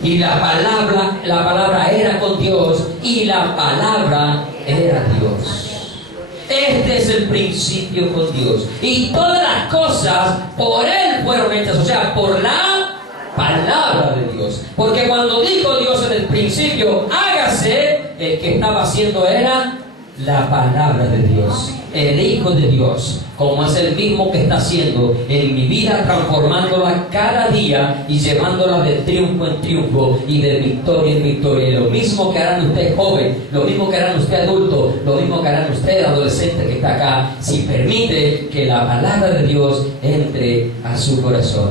Y la palabra era con Dios, y la palabra era Dios. Este es el principio con Dios. Y todas las cosas por Él fueron hechas, o sea, por la palabra de Dios. Porque cuando dijo Dios en el principio, hágase, el que estaba haciendo era la palabra de Dios, el Hijo de Dios, como es el mismo que está haciendo en mi vida, transformándola cada día y llevándola de triunfo en triunfo y de victoria en victoria. Lo mismo que harán usted joven, lo mismo que harán usted adulto, lo mismo que harán usted adolescente que está acá, si permite que la palabra de Dios entre a su corazón.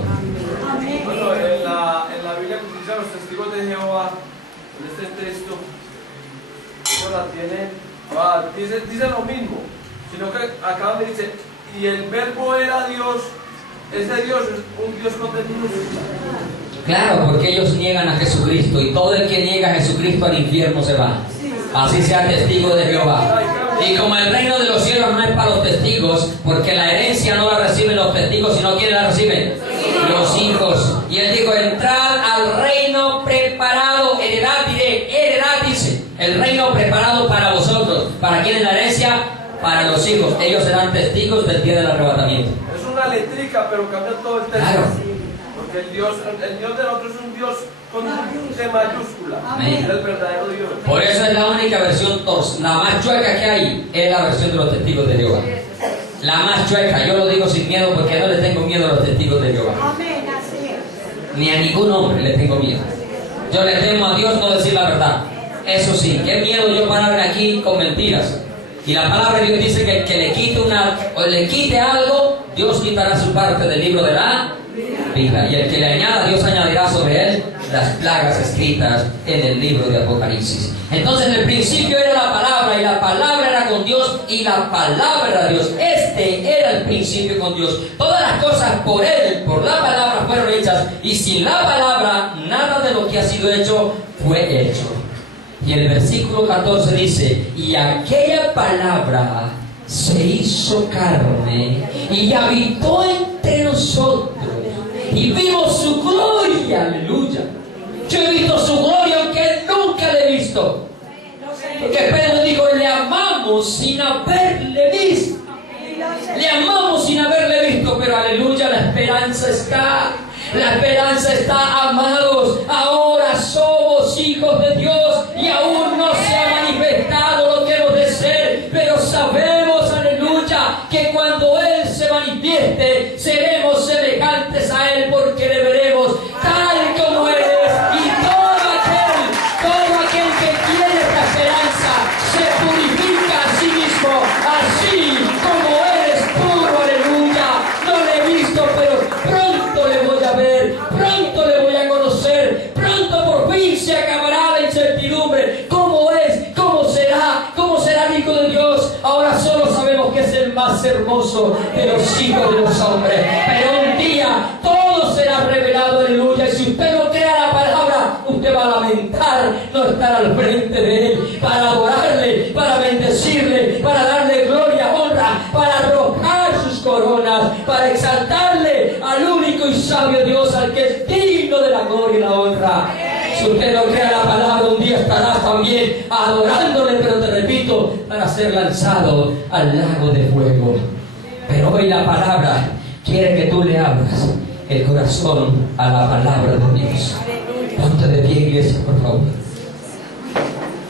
Bueno, en la Biblia que utilizan los testigos de Jehová, en este texto, ellos la tienen. Dice lo mismo, sino que acá donde dice, y el verbo era Dios, ese Dios es un Dios con minúscula. Claro, porque ellos niegan a Jesucristo, y todo el que niega a Jesucristo al infierno se va. Así sea testigo de Jehová. Y como el reino de los cielos no es para los testigos, porque la herencia no la reciben los testigos, sino ¿quiénes la reciben? Los hijos. Y él dijo: entrad al reino preparado, heredad dice, el reino preparado para vosotros. ¿Para quién es la herencia? Para los hijos. Ellos serán testigos del día del arrebatamiento. Es una letrica, pero cambia todo el texto. Claro. Porque el Dios de nosotros es un Dios con T mayúscula. Amén. Es el verdadero Dios. Por eso es la única versión, la más chueca que hay, es la versión de los testigos de Jehová. La más chueca, yo lo digo sin miedo porque no le tengo miedo a los testigos de Jehová. Amén, así es. Ni a ningún hombre le tengo miedo. Yo le temo a Dios no decir la verdad. Eso sí, qué miedo yo pararme aquí con mentiras. Y la palabra de Dios dice que el que le quite algo, Dios quitará su parte del libro de la vida. Y el que le añada, Dios añadirá sobre él las plagas escritas en el libro de Apocalipsis. Entonces en el principio era la palabra, y la palabra era con Dios, y la palabra era Dios. Este era el principio con Dios. Todas las cosas por Él, por la palabra, fueron hechas, y sin la palabra nada de lo que ha sido hecho fue hecho. Y el versículo 14 dice: y aquella palabra se hizo carne y habitó entre nosotros, y vimos su gloria. Aleluya. Yo he visto su gloria, aunque nunca la he visto. Porque Pedro dijo: le amamos sin haberle visto. Le amamos sin haberle visto, pero aleluya, la esperanza está. La esperanza está, amados. Ahora somos hijos de Dios y aún no se ha manifestado lo que hemos de ser, pero sabemos, aleluya, que cuando Él se manifieste seremos semejantes a Él, porque le veremos tal como Él es. Y todo aquel que tiene esta esperanza se purifica a sí mismo, así como Él es puro. Aleluya. No le he visto, pero pronto le voy a ver, pronto le voy a conocer, pronto por fin se acabará la incertidumbre. ¿Cómo es? ¿Cómo será? ¿Cómo será el Hijo de Dios? Ahora solo sabemos que es el más hermoso de los hijos de los hombres, pero un día todo será revelado. Aleluya. Y si usted no crea la palabra, usted va a lamentar no estar al frente de Él, para adorarle, para bendecirle, para darle gloria, honra, para arrojar sus coronas, para exaltarle al único y sabio Dios, al que es digno de la gloria y la honra. Si usted no crea la palabra, un día estarás también adorándole, pero te repito, para ser lanzado al lago de fuego. Pero hoy la palabra quiere que tú le abras el corazón a la palabra de Dios. Ponte de pie, iglesia, por favor.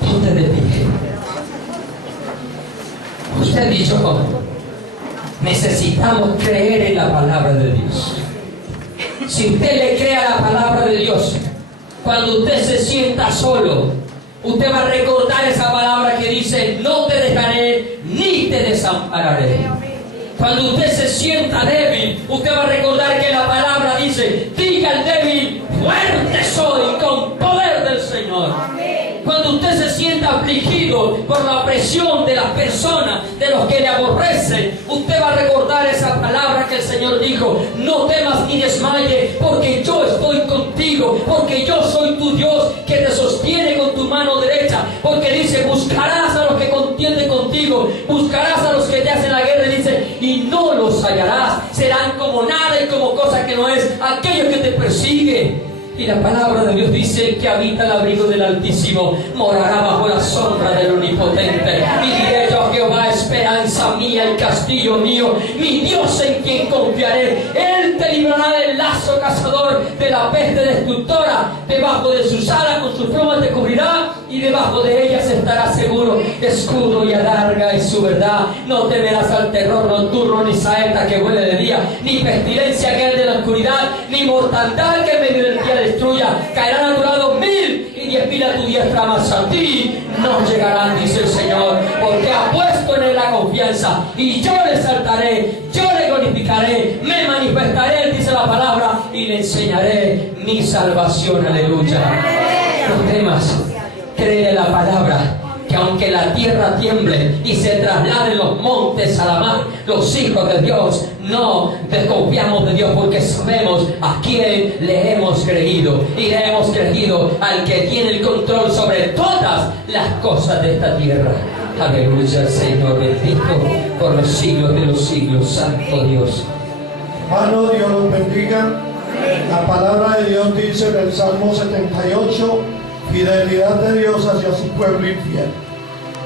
Ponte de pie. Usted y yo necesitamos creer en la palabra de Dios. Si usted le cree a la palabra de Dios, cuando usted se sienta solo, usted va a recordar esa palabra que dice: no te dejaré ni te desampararé. Cuando usted se sienta débil, usted va a recordar que la palabra dice: diga al débil, fuerte soy con poder del Señor. Cuando usted se sienta afligido por la opresión de las personas, de los que le aborrecen, usted va a recordar esa palabra que el Señor dijo: no temas ni desmayes, porque yo estoy contigo, porque yo soy tu Dios que te sostiene con tu mano derecha. Porque dice: buscarás a los que contienden contigo, buscarás a los que te hacen la guerra, y dice: y no los hallarás, serán como nada y como cosa que no es aquellos que te persiguen. Y la palabra de Dios dice: que habita el abrigo del Altísimo morará bajo la sombra del Omnipotente. Y diré yo a Jehová: esperanza mía y castillo mío, mi Dios en quien confiaré. Él te librará del lazo cazador, de la peste destructora. Debajo de sus alas con sus plumas te cubrirá, y debajo de ellas estarás seguro. Escudo y adarga y su verdad. No temerás al terror nocturno, ni saeta que vuele de día, ni pestilencia que ande en la oscuridad, ni mortandad que en medio del día destruya. Caerán a tu lado 1000 y 10.000 a tu diestra, mas a ti no llegarán, dice el Señor, porque ha puesto en él la confianza. Y yo le exaltaré, yo le glorificaré, me manifestaré, dice la palabra, y le enseñaré mi salvación. Aleluya. No temas, cree en la palabra, que aunque la tierra tiemble y se trasladen los montes a la mar, los hijos de Dios no desconfiamos de Dios, porque sabemos a quién le hemos creído. Y le hemos creído al que tiene el control sobre todas las cosas de esta tierra. Aleluya, Señor, bendito por los siglos de los siglos, santo Dios. Hermano, Dios los bendiga. La palabra de Dios dice en el Salmo 78: fidelidad de Dios hacia su pueblo infiel.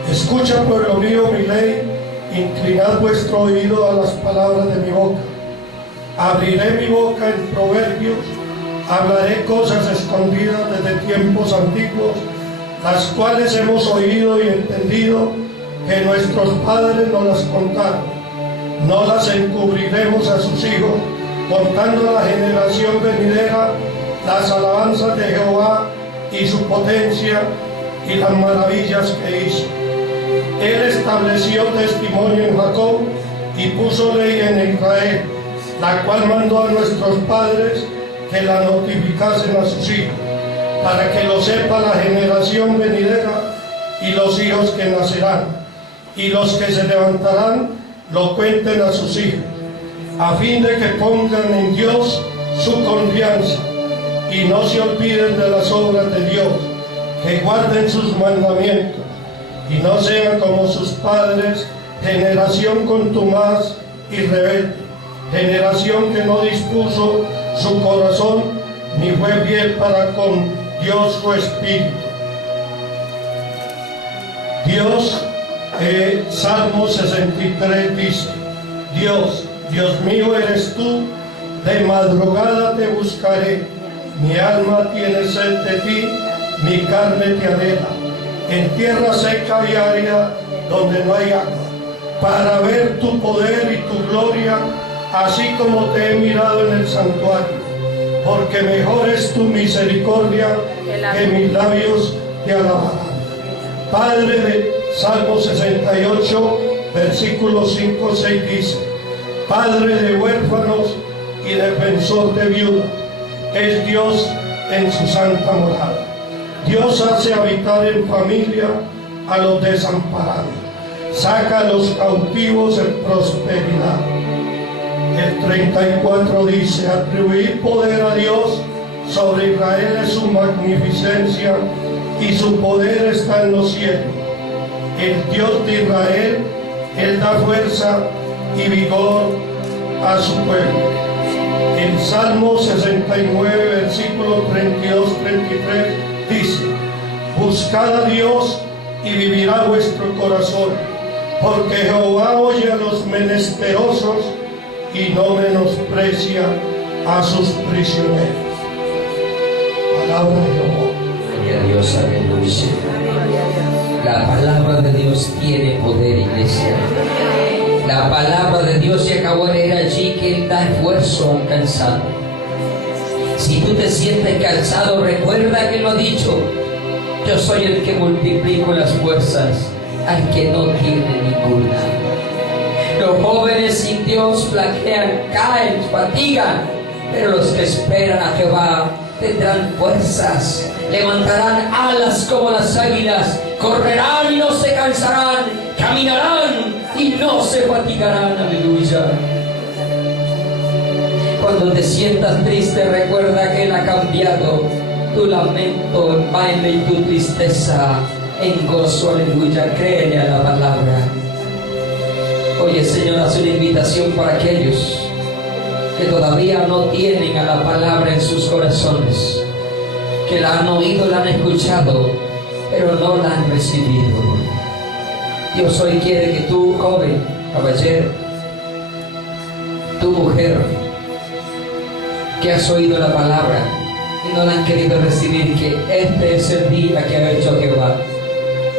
Escucha, pueblo mío, mi ley, inclinad vuestro oído a las palabras de mi boca. Abriré mi boca en proverbios, hablaré cosas escondidas desde tiempos antiguos, las cuales hemos oído y entendido, que nuestros padres nos las contaron. No las encubriremos a sus hijos, contando a la generación venidera las alabanzas de Jehová y su potencia y las maravillas que hizo. Él estableció testimonio en Jacob y puso ley en Israel, la cual mandó a nuestros padres que la notificasen a sus hijos, para que lo sepa la generación venidera y los hijos que nacerán, y los que se levantarán lo cuenten a sus hijos, a fin de que pongan en Dios su confianza y no se olviden de las obras de Dios, que guarden sus mandamientos y no sean como sus padres, generación contumaz y rebelde, generación que no dispuso su corazón ni fue fiel para con Dios su espíritu. Dios, Salmo 63 dice: Dios, Dios mío eres tú, de madrugada te buscaré. Mi alma tiene sed de ti, mi carne te anhela, en tierra seca y árida, donde no hay agua, para ver tu poder y tu gloria, así como te he mirado en el santuario. Porque mejor es tu misericordia, que mis labios te alabarán. Padre, de Salmo 68, versículos 5-6 dice: Padre de huérfanos y defensor de viudas, es Dios en su santa morada. Dios hace habitar en familia a los desamparados, saca a los cautivos en prosperidad. El 34 dice: atribuir poder a Dios sobre Israel es su magnificencia, y su poder está en los cielos. El Dios de Israel, Él da fuerza y vigor a su pueblo. El Salmo 69, versículos 32-33 dice: buscad a Dios y vivirá vuestro corazón, porque Jehová oye a los menesterosos y no menosprecia a sus prisioneros. Palabra de Jehová. Gloria a Dios, aleluya. La palabra de Dios tiene poder, iglesia. La palabra de Dios, y acabo de leer allí que Él da esfuerzo al cansado. Si tú te sientes cansado, recuerda que lo ha dicho: yo soy el que multiplico las fuerzas al que no tiene ninguna. Los jóvenes sin Dios flaquean, caen, fatigan, pero los que esperan a Jehová tendrán fuerzas, levantarán alas como las águilas, correrán y no se cansarán, caminarán y no se fatigarán. Aleluya. Cuando te sientas triste, recuerda que Él ha cambiado tu lamento en baile y tu tristeza en gozo. Aleluya. Créele a la palabra. Oye, Señor, hace una invitación para aquellos que todavía no tienen a la palabra en sus corazones, que la han oído, la han escuchado, pero no la han recibido. Dios hoy quiere que tú, joven, caballero, tu mujer, que has oído la palabra y no la han querido recibir, que este es el día que ha hecho Jehová,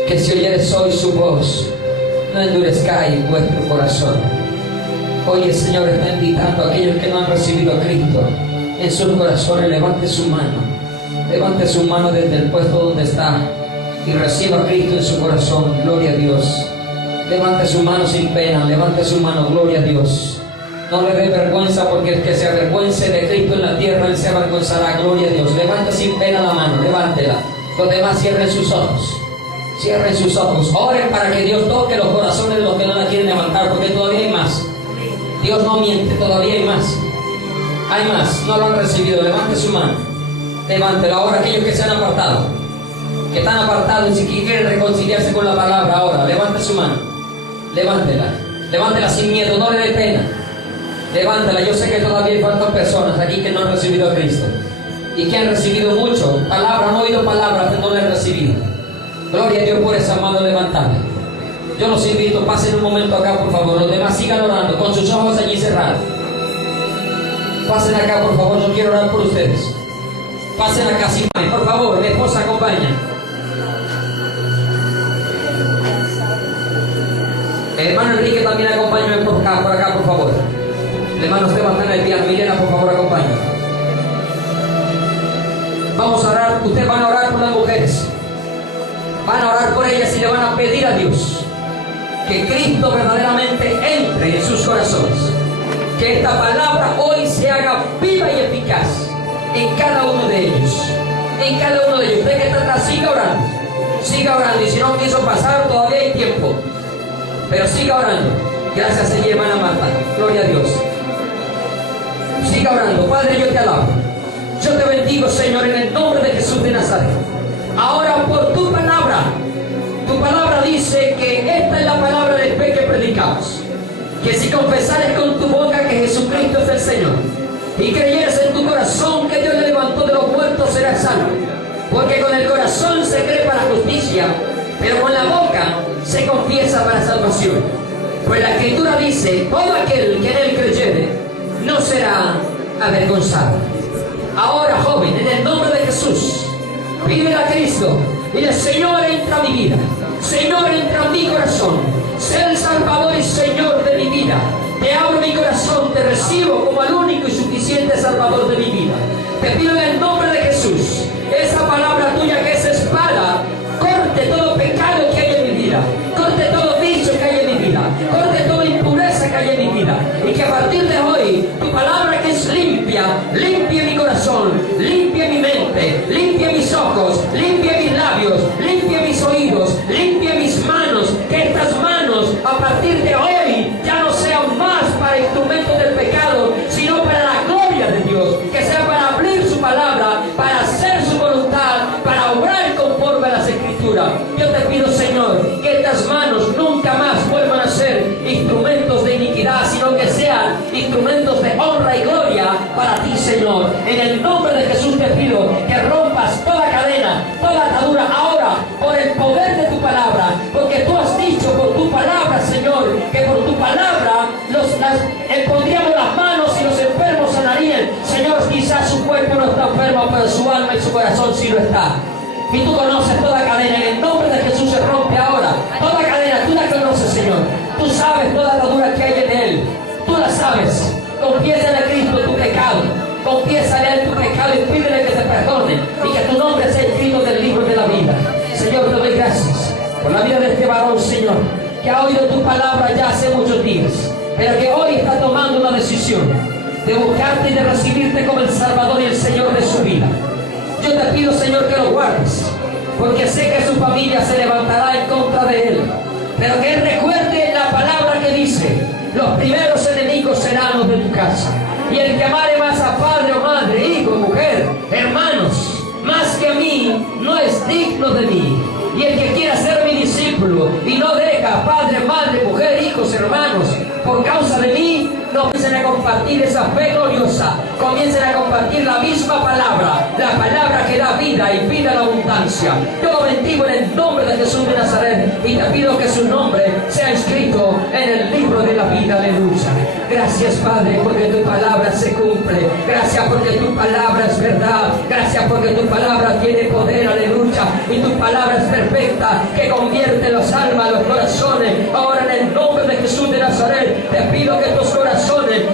que si oyeres hoy su voz, no endurezcáis vuestro corazón. Hoy el Señor está invitando a aquellos que no han recibido a Cristo en sus corazones. Levante su mano desde el puesto donde está y reciba a Cristo en su corazón. Gloria a Dios. Levante su mano sin pena, levante su mano. Gloria a Dios. No le dé vergüenza, porque el que se avergüence de Cristo en la tierra, Él se avergonzará. Gloria a Dios. Levante sin pena la mano, levántela. Los demás cierren sus ojos. Cierren sus ojos. Oren para que Dios toque los corazones de los que no la quieren levantar, porque todavía hay más. Dios no miente, todavía hay más. Hay más, no lo han recibido. Levante su mano. Levántela. Ahora aquellos que se han apartado, que están apartados y que quieren reconciliarse con la palabra, ahora levante su mano. Levántela. Levántela sin miedo, no le dé pena. Levántela. Yo sé que todavía hay faltan personas aquí que no han recibido a Cristo y que han recibido mucho palabra, han oído palabras, pero no la han recibido. Gloria a Dios por esa mano levantada. Yo los invito, pasen un momento acá, por favor. Los demás sigan orando con sus ojos allí cerrados. Pasen acá, por favor. Yo quiero orar por ustedes. Pasen acá, sin más. Por favor, mi esposa acompaña. Hermano Enrique, también acompáñame por acá, por favor. El hermano Esteban está en el piano. Milena, por favor, acompaña. Vamos a orar. Ustedes van a orar por las mujeres. Van a orar por ellas y le van a pedir a Dios que Cristo verdaderamente entre en sus corazones. Que esta palabra hoy se haga viva y eficaz en cada uno de ellos. En cada uno de ellos. Usted que está atrás, siga orando. Siga orando. Y si no quiso pasar, todavía hay tiempo. Pero siga orando. Gracias, Señor, hermana Marta. Gloria a Dios. Siga orando. Padre, yo te alabo. Yo te bendigo, Señor, en el nombre de Jesús de Nazaret. Ahora, por tu palabra dice que esta es la palabra de fe que predicamos. Que si confesares con tu boca que Jesucristo es el Señor y creyeres en tu corazón que Dios le levantó de los muertos, serás salvo. Porque con el corazón se cree para justicia, pero con la boca se confiesa para salvación. Pues la Escritura dice: todo aquel que en Él creyere no será avergonzado. Ahora, joven, en el nombre de Jesús, pídele a Cristo. Dile: Señor, entra a mi vida. Señor, entra a mi corazón. Sé el Salvador y Señor de mi vida. Te abro mi corazón, te recibo como el único y suficiente Salvador de mi vida. Te pido en el nombre de Jesús, esa palabra tuya que es espada, corte todo pecado que hay en mi vida. Corte todo vicio que hay en mi vida. Corte toda impureza que hay en mi vida. Y que a partir de hoy, tu palabra que es limpia, limpie mi corazón, limpie mi mente, limpie mis ojos, limpie mis labios, limpie mis oídos, limpie mis manos. Que estas manos a partir de hoy ya no sean más para instrumentos del pecado, sino para la gloria de Dios. Que sea para abrir su palabra, para hacer su voluntad, para obrar conforme a las Escrituras. Yo te pido, Señor, que estas manos nunca más vuelvan a ser instrumentos de iniquidad, sino que sean instrumentos de honra y gloria para ti, Señor. En el nombre de Jesús te pido que rompas toda cadena, toda atadura ahora por el poder de tu palabra, porque tú has dicho por tu palabra, Señor, que por tu palabra pondríamos las manos y los enfermos sanarían. Señor, sí lo está. Y tú conoces toda cadena, en el nombre de Jesús se rompe ahora. Toda cadena, tú la conoces, Señor. Tú sabes toda la atadura que hay en Él. Tú la sabes. Confiésale a Cristo tu pecado. Confiésale a Él tu pecado y pídele que te perdone. Y que tu nombre sea escrito en el libro de la vida. Señor, te doy gracias por la vida de este varón, Señor, que ha oído tu palabra ya hace muchos días, pero que hoy está tomando una decisión de buscarte y de recibirte como el Salvador y el Señor de su vida. Yo te pido, Señor, que lo guardes, porque sé que su familia se levantará en contra de él, pero que él recuerde la palabra que dice: los primeros enemigos serán los de tu casa, y el que amare más a padre o madre, hijo, mujer, hermanos, más que a mí, no es digno de mí. Y el que quiera ser mi discípulo y no deja padre, madre, mujer, hijos, hermanos, por causa de mí, no comiencen a compartir esa fe gloriosa, comiencen a compartir la misma palabra, la palabra que da vida y vida en abundancia. Yo lo bendigo en el nombre de Jesús de Nazaret y te pido que su nombre sea escrito en el libro de la vida. Aleluya. Gracias, Padre, porque tu palabra se cumple. Gracias porque tu palabra es verdad. Gracias porque tu palabra tiene poder. Aleluya. Y tu palabra es perfecta, que convierte las almas, los corazones. Ahora en el nombre de Jesús de Nazaret te pido que tus corazones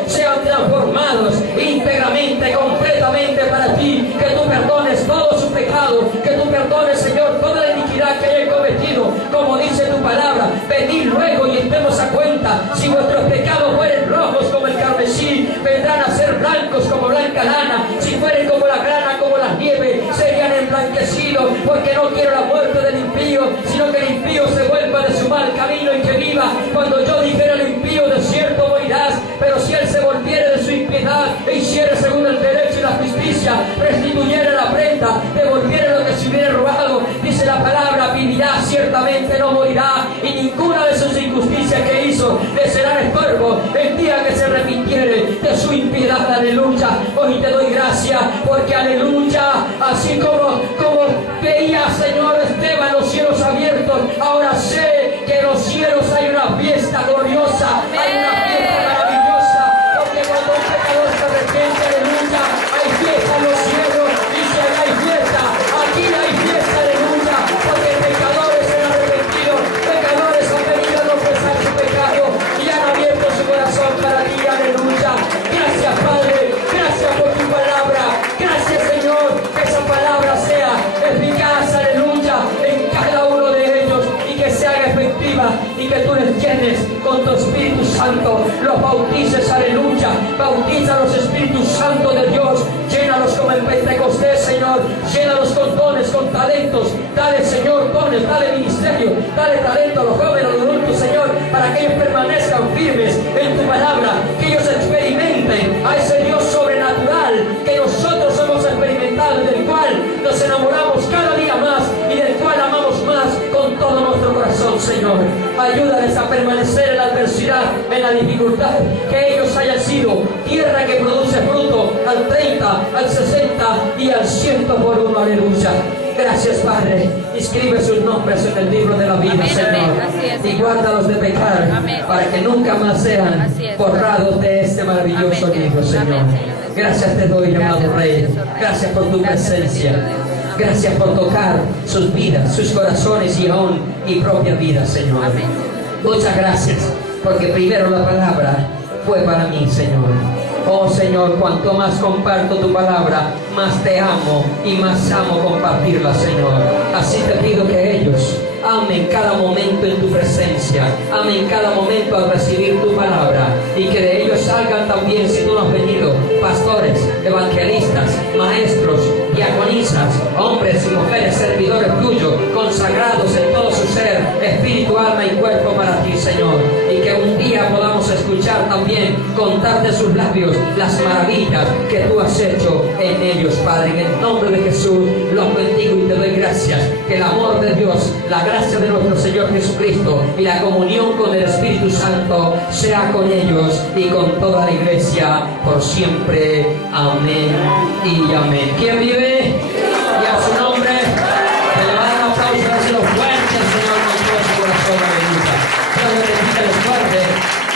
sean transformados íntegramente, completamente para ti, que tú perdones todo su pecado, que tú perdones, Señor, toda la iniquidad que hayan cometido, como dice tu palabra. Venid luego y estemos a cuenta. Si vuestros pecados fueren rojos como el carmesí, vendrán a ser blancos como blanca lana. Si fueren como la grana, como la nieve, serían emblanquecidos. Porque no quiero la muerte del impío, sino que el impío se vuelva de su mal camino y que viva. Cuando yo dijera al impío, de cierto morirás, pero si él se volviere de su impiedad e hiciere según el derecho y la justicia, restituyere la prenda, devolviere lo que se hubiere robado, dice la palabra, vivirá, ciertamente no morirá, y ninguna de sus injusticias que hizo le será estorbo el día que se arrepintiere de su impiedad. Aleluya. Hoy te doy gracias porque, aleluya, así como veía, Señor, Esteban los cielos abiertos, ahora sé que en los cielos hay una fiesta gloriosa, hay una fiesta maravillosa, porque cuando un pecador se arrepiente, aleluya, hay fiesta en los cielos. Y si hay fiesta, aquí hay fiesta, aleluya, porque pecadores se han arrepentido, pecadores han venido a confesar su pecado y han abierto su corazón para ti. Aleluya. Gracias, Padre, gracias por tu palabra. Gracias, Señor, que esa palabra sea eficaz, aleluya, en cada uno de ellos, y que se haga efectiva, y que tú les llenes con tu Espíritu Santo, los bautices, aleluya. Bautiza a los Espíritus Santos de Dios, llénalos como en Pentecostés, Señor, llénalos con dones, con talentos. Dale, Señor, dones, dale ministerio, dale talento a los jóvenes, a los adultos, Señor, para que ellos permanezcan firmes en tu palabra, que ellos experimenten a ese Dios sobrenatural que nosotros hemos experimentado, del cual nos enamoramos cada día más y del cual amamos más con todo nuestro corazón, Señor. Ayúdales a permanecer en la adversidad, en la dificultad, que ellos hayan sido tierra que produce fruto al 30, al 60 y al 100 por uno. Aleluya. Gracias, Padre. Inscribe sus nombres en el libro de la vida, Amén, Señor. amén. Y guárdalos de pecar, Amén. para que nunca más sean Así es. borrados de este maravilloso Amén. libro, Señor. Amén, Señor. Gracias te doy, amado Gracias, Rey. precioso Rey. Gracias por tu Gracias, presencia. bendito Dios. Gracias por tocar sus vidas, sus corazones y aún mi propia vida, Señor. Amén. Muchas gracias, porque primero la palabra fue para mí, Señor. Oh Señor, cuanto más comparto tu palabra, más te amo y más amo compartirla, Señor. Así te pido que ellos amen cada momento en tu presencia, amen cada momento al recibir tu palabra, y que de ellos salgan también, si tú no has venido, pastores, evangelistas, maestros, diaconisas, hombres y mujeres servidores tuyos, consagrados en todo su ser, espíritu, alma y cuerpo para ti, Señor. Y que un día podamos escuchar también, contar de sus labios las maravillas que tú has hecho en ellos, Padre. En el nombre de Jesús los bendigo y te doy gracias. Que el amor de Dios, la gracia de nuestro Señor Jesucristo y la comunión con el Espíritu Santo sea con ellos y con toda la iglesia por siempre. Amén y amén. ¿Quién vive? Y a su nombre que le va a dar un aplauso, dáselo fuerte al Señor con todo su corazón. Aleluya. Dios le bendiga, les guarde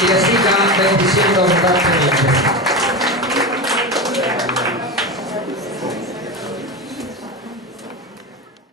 y les siga bendiciendo abundantemente.